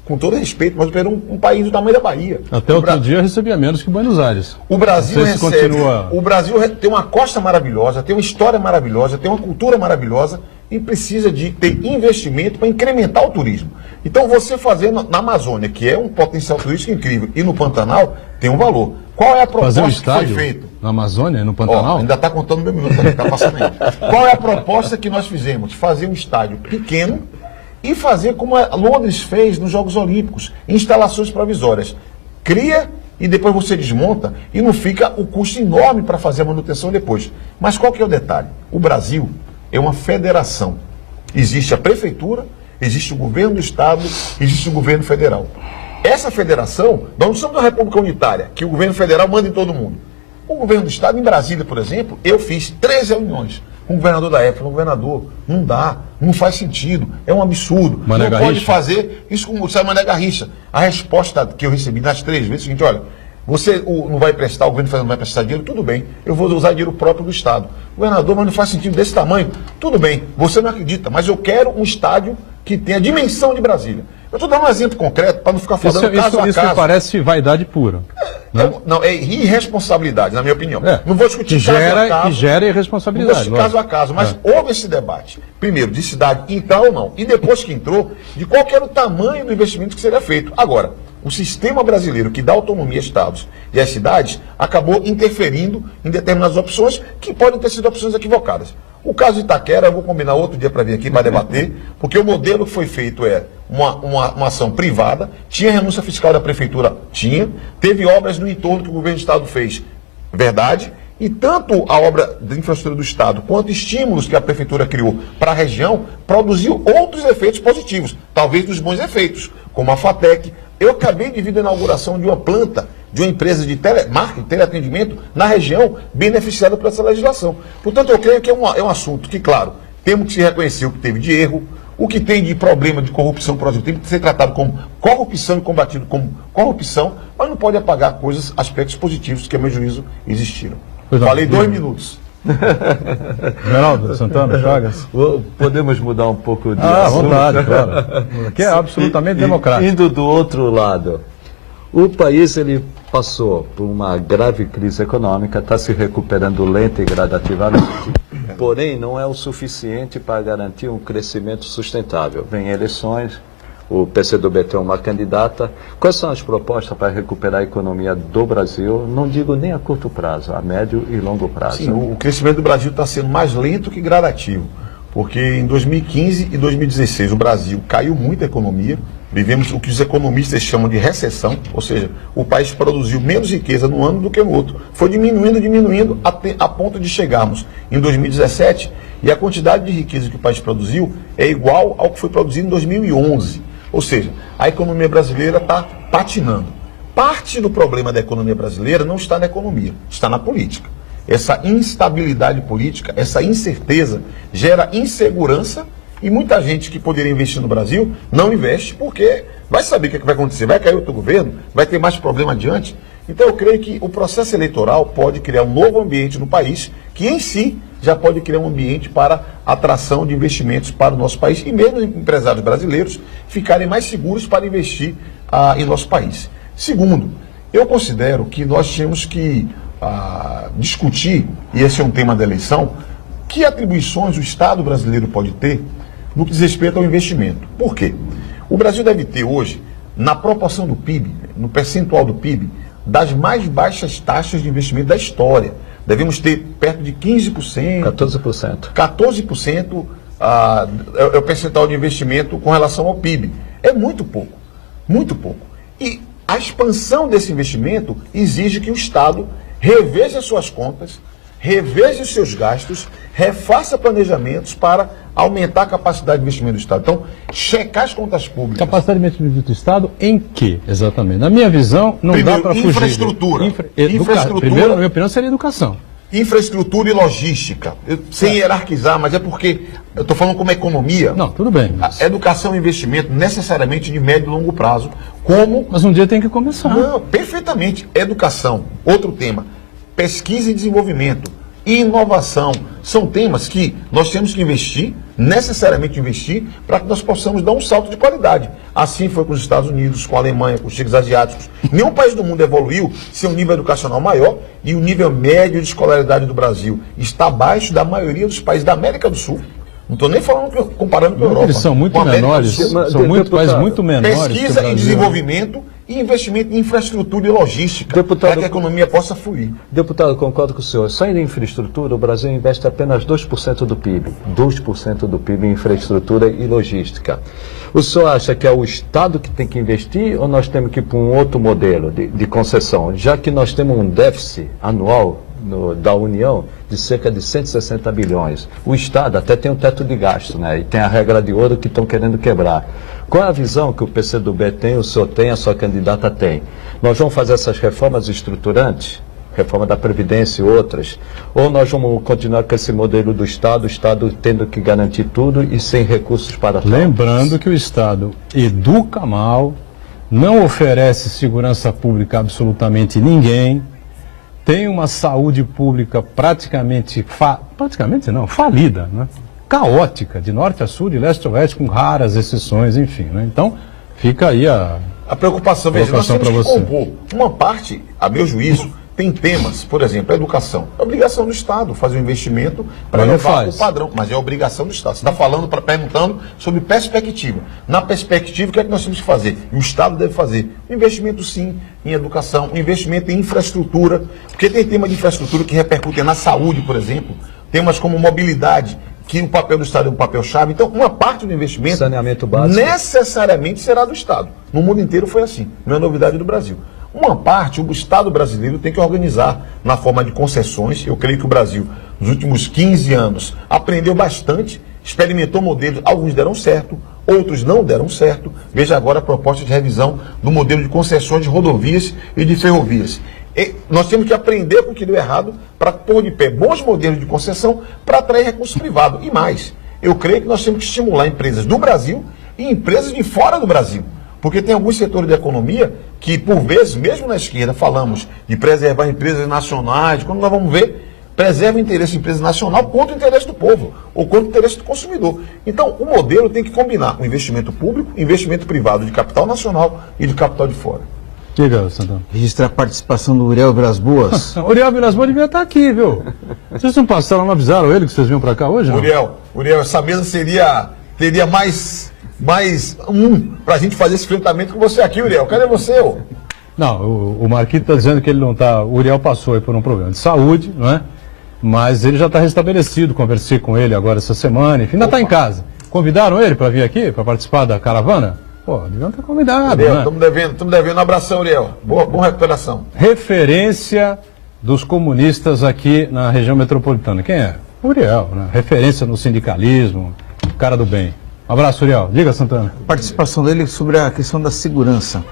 Com todo respeito, mas o Peru é um país do tamanho da Bahia. Até outro dia recebia menos que Buenos Aires. O Brasil O Brasil tem uma costa maravilhosa, tem uma história maravilhosa, tem uma cultura maravilhosa e precisa de ter investimento para incrementar o turismo. Então você fazendo na Amazônia, que é um potencial turístico incrível, e no Pantanal, tem um valor. Qual é a proposta que foi feita? Na Amazônia, no Pantanal? Ainda está contando meu minuto, está passando aí. Qual é a proposta que nós fizemos? Fazer um estádio pequeno e fazer como a Londres fez nos Jogos Olímpicos, instalações provisórias. Cria e depois você desmonta e não fica o custo enorme para fazer a manutenção depois. Mas qual que é o detalhe? O Brasil é uma federação. Existe a prefeitura, existe o governo do estado, existe o governo federal. Essa federação, nós não somos uma república unitária, que o governo federal manda em todo mundo. O governo do estado, em Brasília, por exemplo, eu fiz 13 reuniões com o governador da época. O governador, não dá, não faz sentido, é um absurdo. Mané não Garrincha. pode fazer isso como o Mané Garrincha. A resposta que eu recebi nas 3 vezes é o seguinte: olha, você não vai prestar, o governo federal não vai prestar dinheiro, tudo bem, eu vou usar dinheiro próprio do estado. Governador, mas não faz sentido desse tamanho, tudo bem, você não acredita, mas eu quero um estádio que tenha a dimensão de Brasília. Eu estou dando um exemplo concreto para não ficar falando caso a caso. Isso me parece vaidade pura. Né? Não, é irresponsabilidade, na minha opinião. Não vou discutir caso a caso. Que gera irresponsabilidade. Não vou discutir caso a caso, mas houve esse debate. Primeiro, de cidade entrar ou não. E depois que entrou, de qual que era o tamanho do investimento que seria feito. Agora, o sistema brasileiro que dá autonomia a estados e às cidades acabou interferindo em determinadas opções que podem ter sido opções equivocadas. O caso de Itaquera, eu vou combinar outro dia para vir aqui para debater, porque o modelo que foi feito é uma ação privada, tinha renúncia fiscal da prefeitura, teve obras no entorno que o governo do estado fez, verdade, e tanto a obra de infraestrutura do estado quanto estímulos que a prefeitura criou para a região produziu outros efeitos positivos, talvez dos bons efeitos, como a FATEC. Eu acabei de vir a inauguração de uma planta de uma empresa de telemarketing, teleatendimento na região beneficiada por essa legislação. Portanto, eu creio que é um assunto que, claro, temos que se reconhecer o que teve de erro, o que tem de problema de corrupção, por exemplo, tem que ser tratado como corrupção e combatido como corrupção, mas não pode apagar aspectos positivos que, a meu juízo, existiram. Falei 2 minutos. Geraldo Santana, Chagas. Podemos mudar um pouco de à assunto? Vontade, claro. Que é absolutamente democrático. Indo do outro lado, o país ele passou por uma grave crise econômica, está se recuperando lenta e gradativamente, porém não é o suficiente para garantir um crescimento sustentável. Vem eleições, o PCdoB tem uma candidata. Quais são as propostas para recuperar a economia do Brasil? Não digo nem a curto prazo, a médio e longo prazo. Sim, o crescimento do Brasil está sendo mais lento que gradativo, porque em 2015 e 2016 o Brasil caiu muito a economia, vivemos o que os economistas chamam de recessão, ou seja, o país produziu menos riqueza num ano do que no outro. Foi diminuindo, a ponto de chegarmos em 2017 e a quantidade de riqueza que o país produziu é igual ao que foi produzido em 2011. Ou seja, a economia brasileira está patinando. Parte do problema da economia brasileira não está na economia, está na política. Essa instabilidade política, essa incerteza, gera insegurança e muita gente que poderia investir no Brasil não investe porque vai saber o que vai acontecer, vai cair outro governo, vai ter mais problema adiante. Então eu creio que o processo eleitoral pode criar um novo ambiente no país que em si já pode criar um ambiente para atração de investimentos para o nosso país e mesmo empresários brasileiros ficarem mais seguros para investir em nosso país. Segundo, eu considero que nós temos que discutir, e esse é um tema da eleição, que atribuições o Estado brasileiro pode ter no que diz respeito ao investimento. Por quê? O Brasil deve ter hoje, na proporção do PIB, no percentual do PIB, das mais baixas taxas de investimento da história. Devemos ter perto de 15%. 14%. 14% é o percentual de investimento com relação ao PIB. É muito pouco. Muito pouco. E a expansão desse investimento exige que o Estado reveja suas contas, reveja os seus gastos, refaça planejamentos para aumentar a capacidade de investimento do Estado. Então, checar as contas públicas. Capacidade de investimento do Estado em que, exatamente? Na minha visão, não primeiro, dá para fugir. Infraestrutura. Infraestrutura. Primeiro, na minha opinião, seria educação. Infraestrutura e logística. Sem hierarquizar, mas é porque eu estou falando como economia. Não, tudo bem. Mas... Educação e investimento necessariamente de médio e longo prazo. Mas um dia tem que começar. Não, perfeitamente. Educação. Outro tema. Pesquisa e desenvolvimento. Inovação. São temas que nós temos que investir, necessariamente investir, para que nós possamos dar um salto de qualidade. Assim foi com os Estados Unidos, com a Alemanha, com os tigres asiáticos. Nenhum país do mundo evoluiu sem um nível educacional maior e o nível médio de escolaridade do Brasil está abaixo da maioria dos países da América do Sul. Não estou nem comparando com a Europa. Eles são muito menores, são países muito menores. Pesquisa e desenvolvimento e investimento em infraestrutura e logística, para que a economia possa fluir. Deputado, concordo com o senhor. Só em infraestrutura, o Brasil investe apenas 2% do PIB. 2% do PIB em infraestrutura e logística. O senhor acha que é o Estado que tem que investir ou nós temos que ir para um outro modelo de concessão? Já que nós temos um déficit anual da União de cerca de 160 bilhões. O Estado até tem um teto de gasto, né? E tem a regra de ouro que estão querendo quebrar. Qual é a visão que o PCdoB tem, o senhor tem, a sua candidata tem? Nós vamos fazer essas reformas estruturantes, reforma da Previdência e outras, ou nós vamos continuar com esse modelo do Estado, o Estado tendo que garantir tudo e sem recursos para tal? Lembrando que o Estado educa mal, não oferece segurança pública a absolutamente ninguém, tem uma saúde pública praticamente falida, né? Caótica, de norte a sul, de leste a oeste, com raras exceções, enfim. Né? Então, fica aí a preocupação. Veja, nós temos que compor. Uma parte, a meu juízo, tem temas, por exemplo, a educação. É obrigação do Estado fazer um investimento para levar o padrão, mas é obrigação do Estado. Você está perguntando sobre perspectiva. Na perspectiva, o que é que nós temos que fazer? E o Estado deve fazer. Investimento, sim, em educação, investimento em infraestrutura, porque tem tema de infraestrutura que repercute na saúde, por exemplo, temas como mobilidade, que o papel do Estado é um papel-chave. Então, uma parte do investimento saneamento básico necessariamente será do Estado. No mundo inteiro foi assim, não é novidade do Brasil. Uma parte, o Estado brasileiro tem que organizar na forma de concessões. Eu creio que o Brasil, nos últimos 15 anos, aprendeu bastante, experimentou modelos, alguns deram certo, outros não deram certo. Veja agora a proposta de revisão do modelo de concessões de rodovias e de ferrovias. E nós temos que aprender com o que deu errado para pôr de pé bons modelos de concessão para atrair recurso privado. E mais, eu creio que nós temos que estimular empresas do Brasil e empresas de fora do Brasil. Porque tem alguns setores da economia que, por vezes, mesmo na esquerda, falamos de preservar empresas nacionais, quando nós vamos ver, preserva o interesse da empresa nacional contra o interesse do povo, ou contra o interesse do consumidor. Então, o modelo tem que combinar o investimento público, investimento privado de capital nacional e de capital de fora. Diga, Santana. Registrar a participação do Uriel Vilas Boas. Uriel Vilas Boas devia estar aqui, viu? Vocês não passaram, não avisaram ele que vocês vinham para cá hoje, não? Uriel, essa mesa teria mais para a gente fazer esse enfrentamento com você aqui, Uriel. Cadê você, ô? Não, o Marquito está dizendo que ele não está. O Uriel passou aí por um problema de saúde, não é? Mas ele já está restabelecido. Conversei com ele agora essa semana, enfim, ainda está em casa. Convidaram ele para vir aqui, para participar da caravana? Pô, deviam ter convidado. Uriel, estamos devendo um abração, Uriel. Boa recuperação. Referência dos comunistas aqui na região metropolitana. Quem é? Uriel, né? Referência no sindicalismo, cara do bem. Um abraço, Uriel. Diga, Santana. A participação dele sobre a questão da segurança.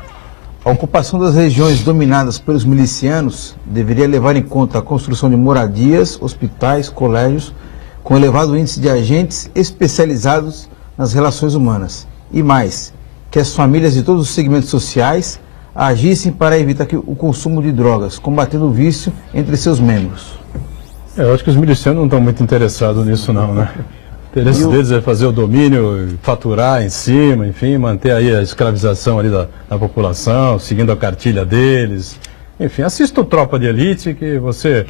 A ocupação das regiões dominadas pelos milicianos deveria levar em conta a construção de moradias, hospitais, colégios, com elevado índice de agentes especializados nas relações humanas. E mais, que as famílias de todos os segmentos sociais agissem para evitar o consumo de drogas, combatendo o vício entre seus membros. Eu acho que os milicianos não estão muito interessados nisso, não, né? O interesse deles é fazer o domínio, faturar em cima, enfim, manter aí a escravização ali da população, seguindo a cartilha deles. Enfim, assista o Tropa de Elite, que você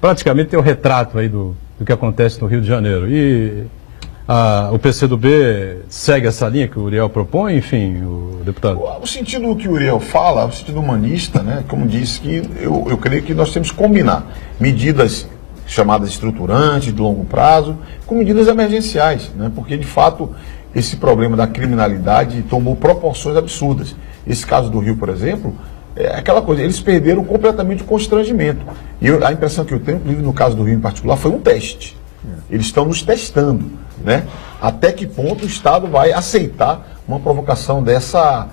praticamente tem o retrato aí do que acontece no Rio de Janeiro. E o PCdoB segue essa linha que o Uriel propõe, enfim, o deputado? O sentido que o Uriel fala, o sentido humanista, né, como disse, que eu creio que nós temos que combinar medidas chamadas estruturantes, de longo prazo, com medidas emergenciais, né? Porque, de fato, esse problema da criminalidade tomou proporções absurdas. Esse caso do Rio, por exemplo, é aquela coisa, eles perderam completamente o constrangimento. E a impressão que eu tenho, inclusive no caso do Rio em particular, foi um teste. Eles estão nos testando, né? Até que ponto o Estado vai aceitar uma provocação dessa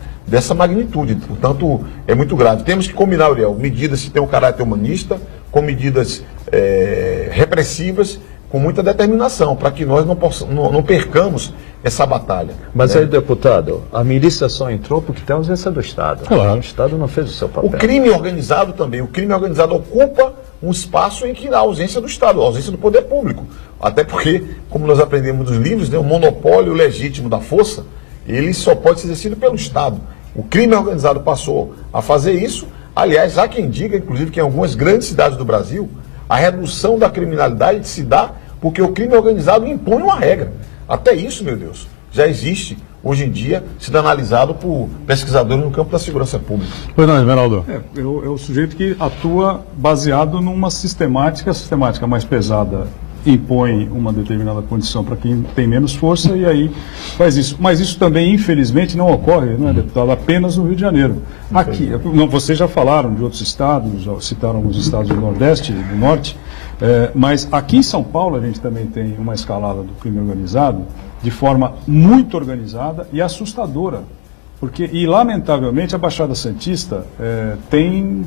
magnitude. Portanto, é muito grave. Temos que combinar, Uriel, medidas que têm um caráter humanista, com medidas repressivas, com muita determinação, para que nós não percamos essa batalha. Mas aí, deputado, a milícia só entrou porque tem a ausência do Estado. Claro. O Estado não fez o seu papel. O crime organizado também. O crime organizado ocupa um espaço em que há ausência do Estado, a ausência do poder público. Até porque, como nós aprendemos nos livros, né, o monopólio legítimo da força, ele só pode ser exercido pelo Estado. O crime organizado passou a fazer isso. Aliás, há quem diga, inclusive, que em algumas grandes cidades do Brasil, a redução da criminalidade se dá porque o crime organizado impõe uma regra. Até isso, meu Deus, já existe hoje em dia, sendo analisado por pesquisadores no campo da segurança pública. Pois não, Esmeraldo? É o sujeito que atua baseado numa sistemática, a sistemática mais pesada impõe uma determinada condição para quem tem menos força e aí faz isso. Mas isso também, infelizmente, não ocorre, não é, deputado, apenas no Rio de Janeiro. Aqui, vocês já falaram de outros estados, já citaram os estados do Nordeste e do Norte, mas aqui em São Paulo a gente também tem uma escalada do crime organizado de forma muito organizada e assustadora. E, lamentavelmente, a Baixada Santista tem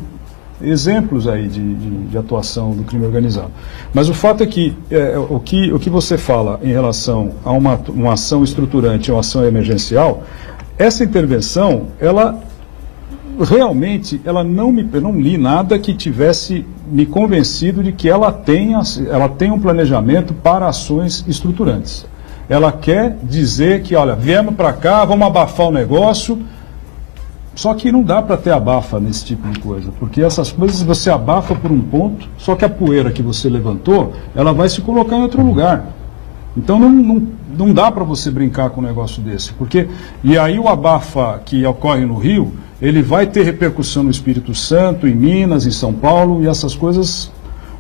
exemplos aí de atuação do crime organizado. Mas o fato é que o que você fala em relação a uma ação estruturante ou ação emergencial, essa intervenção, ela realmente, não li nada que tivesse me convencido de que ela tenha um planejamento para ações estruturantes. Ela quer dizer que, olha, viemos para cá, vamos abafar o negócio. Só que não dá para ter abafa nesse tipo de coisa, porque essas coisas você abafa por um ponto, só que a poeira que você levantou, ela vai se colocar em outro lugar. Então não dá para você brincar com um negócio desse, e aí o abafa que ocorre no Rio, ele vai ter repercussão no Espírito Santo, em Minas, em São Paulo, e essas coisas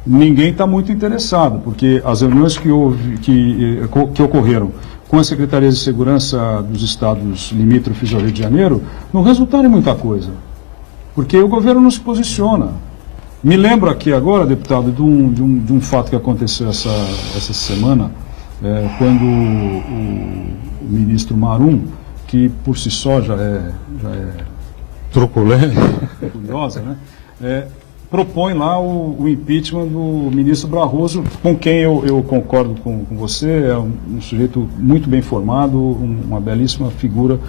ninguém está muito interessado, porque as reuniões que ocorreram com as secretarias de segurança dos estados limítrofes ao Rio de Janeiro, não resultaram em muita coisa, porque o governo não se posiciona. Me lembro aqui agora, deputado, de um fato que aconteceu essa semana, quando o ministro Marum, que por si só já é truculento, curiosa, né? Propõe lá o impeachment do ministro Barroso, com quem eu concordo com você, é um sujeito muito bem formado, uma belíssima figura,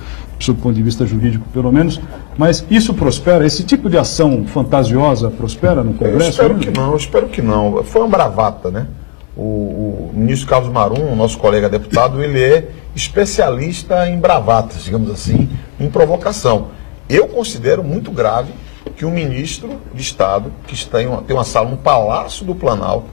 do ponto de vista jurídico, pelo menos. Mas isso prospera? Esse tipo de ação fantasiosa prospera no Congresso? Eu espero que não. Foi uma bravata, né? O ministro Carlos Marum, nosso colega deputado, ele é especialista em bravatas, digamos assim, em provocação. Eu considero muito grave que um ministro de Estado, que tem uma sala no Palácio do Planalto,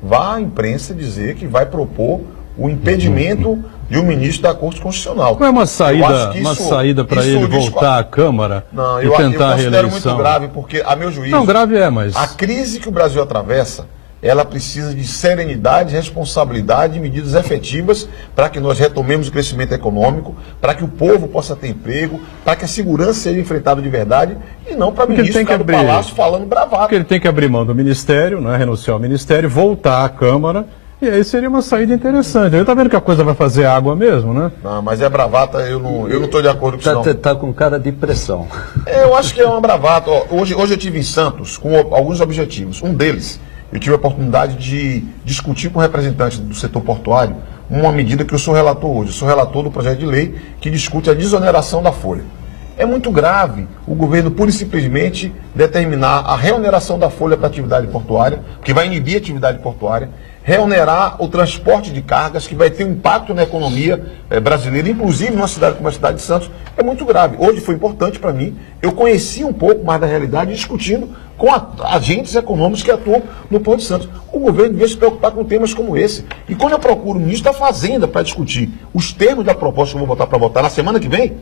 vá à imprensa dizer que vai propor o impedimento de um ministro da Corte Constitucional. Não é uma saída para ele voltar à Câmara e tentar a reeleição? Eu considero muito grave, porque, a meu juízo, não, grave mas a crise que o Brasil atravessa, ela precisa de serenidade, responsabilidade e medidas efetivas para que nós retomemos o crescimento econômico, para que o povo possa ter emprego, para que a segurança seja enfrentada de verdade e não para o ministro ficar no Palácio falando bravado. Porque ele tem que abrir mão do Ministério, não é? Renunciar ao Ministério, voltar à Câmara, e aí seria uma saída interessante. Ele tá vendo que a coisa vai fazer água mesmo, né? Não, mas é bravata, eu não estou de acordo com isso não. Tá com cara de pressão. Eu acho que é uma bravata. Hoje eu estive em Santos com alguns objetivos. Um deles, eu tive a oportunidade de discutir com representantes do setor portuário uma medida que eu sou relator hoje. Eu sou relator do projeto de lei que discute a desoneração da folha. É muito grave o governo pura e simplesmente determinar a reoneração da folha para a atividade portuária, que vai inibir a atividade portuária, reonerar o transporte de cargas, que vai ter um impacto na economia brasileira, inclusive numa cidade como a cidade de Santos. É muito grave. Hoje foi importante para mim, eu conheci um pouco mais da realidade discutindo com agentes econômicos que atuam no Porto de Santos. O governo devia se preocupar com temas como esse. E quando eu procuro o ministro da Fazenda para discutir os termos da proposta que eu vou botar para votar na semana que vem,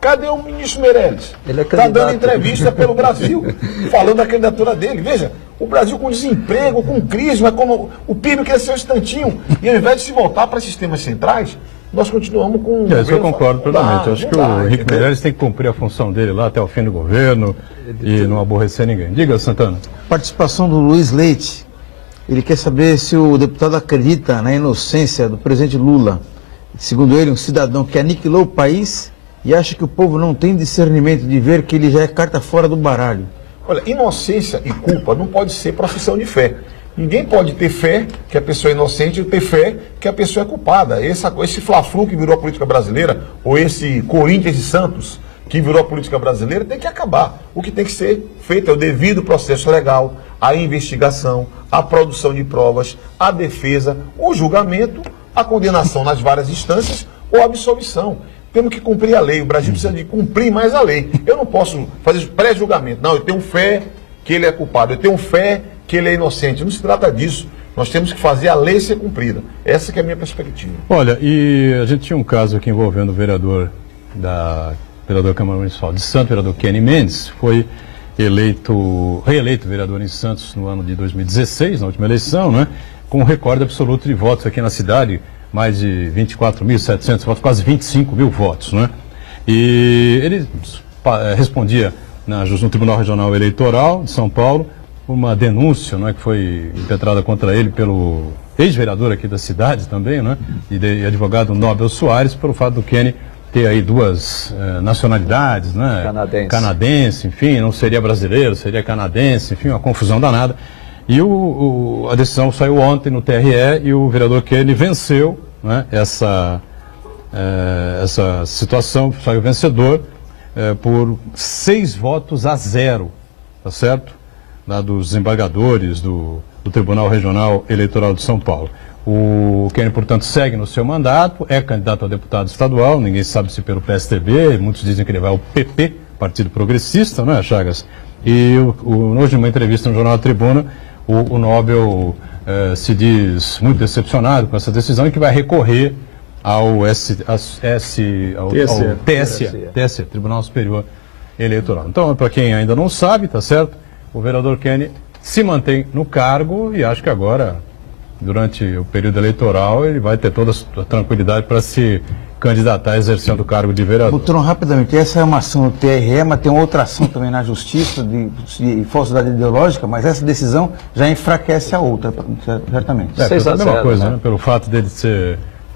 cadê o ministro Meirelles? Ele é está dando entrevista pelo Brasil, falando da candidatura dele. Veja, o Brasil com desemprego, com crise, mas como o PIB cresceu um instantinho. E ao invés de se voltar para sistemas centrais, nós continuamos com... Isso eu concordo plenamente. Eu acho que o Henrique Meirelles tem que cumprir a função dele lá até o fim do governo e não aborrecer ninguém. Diga, Santana. Participação do Luiz Leite. Ele quer saber se o deputado acredita na inocência do presidente Lula. Segundo ele, um cidadão que aniquilou o país e acha que o povo não tem discernimento de ver que ele já é carta fora do baralho. Olha, inocência e culpa não pode ser profissão de fé. Ninguém pode ter fé que a pessoa é inocente e ter fé que a pessoa é culpada. Esse Fla-Flu que virou a política brasileira, ou esse Corinthians e Santos que virou a política brasileira, tem que acabar. O que tem que ser feito é o devido processo legal, a investigação, a produção de provas, a defesa, o julgamento, a condenação nas várias instâncias ou a absolvição. Temos que cumprir a lei. O Brasil precisa de cumprir mais a lei. Eu não posso fazer pré-julgamento. Não, eu tenho fé que ele é culpado. Eu tenho fé que ele é inocente. Não se trata disso. Nós temos que fazer a lei ser cumprida. Essa que é a minha perspectiva. Olha, e a gente tinha um caso aqui envolvendo o vereador vereador da Câmara Municipal de Santos, vereador Kenny Mendes, foi reeleito vereador em Santos no ano de 2016, na última eleição, né, com um recorde absoluto de votos aqui na cidade, mais de 24.700 votos, quase 25 mil votos, né? E ele respondia no Tribunal Regional Eleitoral de São Paulo uma denúncia, né, que foi impetrada contra ele pelo ex-vereador aqui da cidade também, né, e advogado Nobel Soares, pelo fato do Kenny ter aí duas nacionalidades, né, canadense, enfim, não seria brasileiro, seria canadense, enfim, uma confusão danada. E a decisão saiu ontem no TRE e o vereador Kenny venceu, né, essa situação, saiu vencedor por 6-0, tá certo? Dos desembargadores do Tribunal Regional Eleitoral de São Paulo. O Kenny, portanto, segue no seu mandato, é candidato a deputado estadual, ninguém sabe se pelo PSDB, muitos dizem que ele vai ao PP, Partido Progressista, não é, Chagas? E hoje, numa entrevista no Jornal da Tribuna, o Nobel se diz muito decepcionado com essa decisão e que vai recorrer ao TSE, Tribunal Superior Eleitoral. Então, para quem ainda não sabe, tá certo? O vereador Kenny se mantém no cargo e acho que agora, durante o período eleitoral, ele vai ter toda a tranquilidade para se candidatar exercendo o cargo de vereador. Doutor, rapidamente, essa é uma ação do TRE, mas tem outra ação também na Justiça de falsidade ideológica, mas essa decisão já enfraquece a outra, certamente. É a mesma coisa, né? Pelo fato dele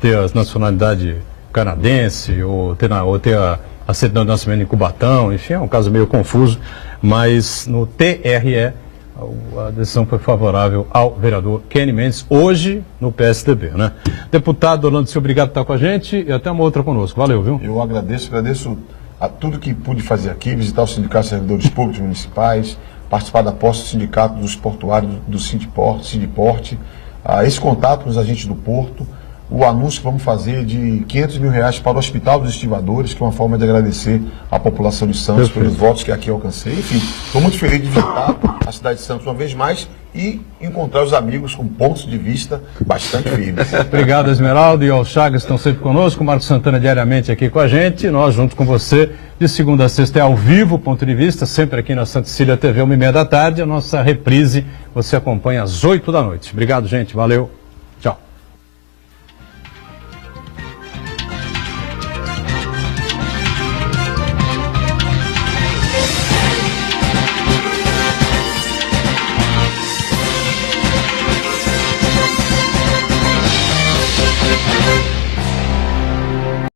ter a nacionalidade canadense ou ter a certidão de nascimento em Cubatão, enfim, é um caso meio confuso, mas no TRE a decisão foi favorável ao vereador Kenny Mendes, hoje no PSDB, né? Deputado Orlando, obrigado por estar com a gente e até uma outra conosco. Valeu, viu? Eu agradeço a tudo que pude fazer aqui, visitar o Sindicato de Servidores Públicos Municipais, participar da posse do Sindicato dos Portuários, do Sindiporte, esse contato com os agentes do Porto, o anúncio que vamos fazer de R$500 mil para o Hospital dos Estivadores, que é uma forma de agradecer à população de Santos pelos votos que aqui alcancei. Enfim, estou muito feliz de visitar a cidade de Santos uma vez mais e encontrar os amigos com pontos de vista bastante firmes. Obrigado, Esmeralda, e aos Chagas estão sempre conosco, o Marcos Santana diariamente aqui com a gente, e nós junto com você, de segunda a sexta é ao vivo, ponto de vista, sempre aqui na Santa Cecília TV, 1h30 da tarde, a nossa reprise você acompanha às 8 da noite. Obrigado, gente, valeu.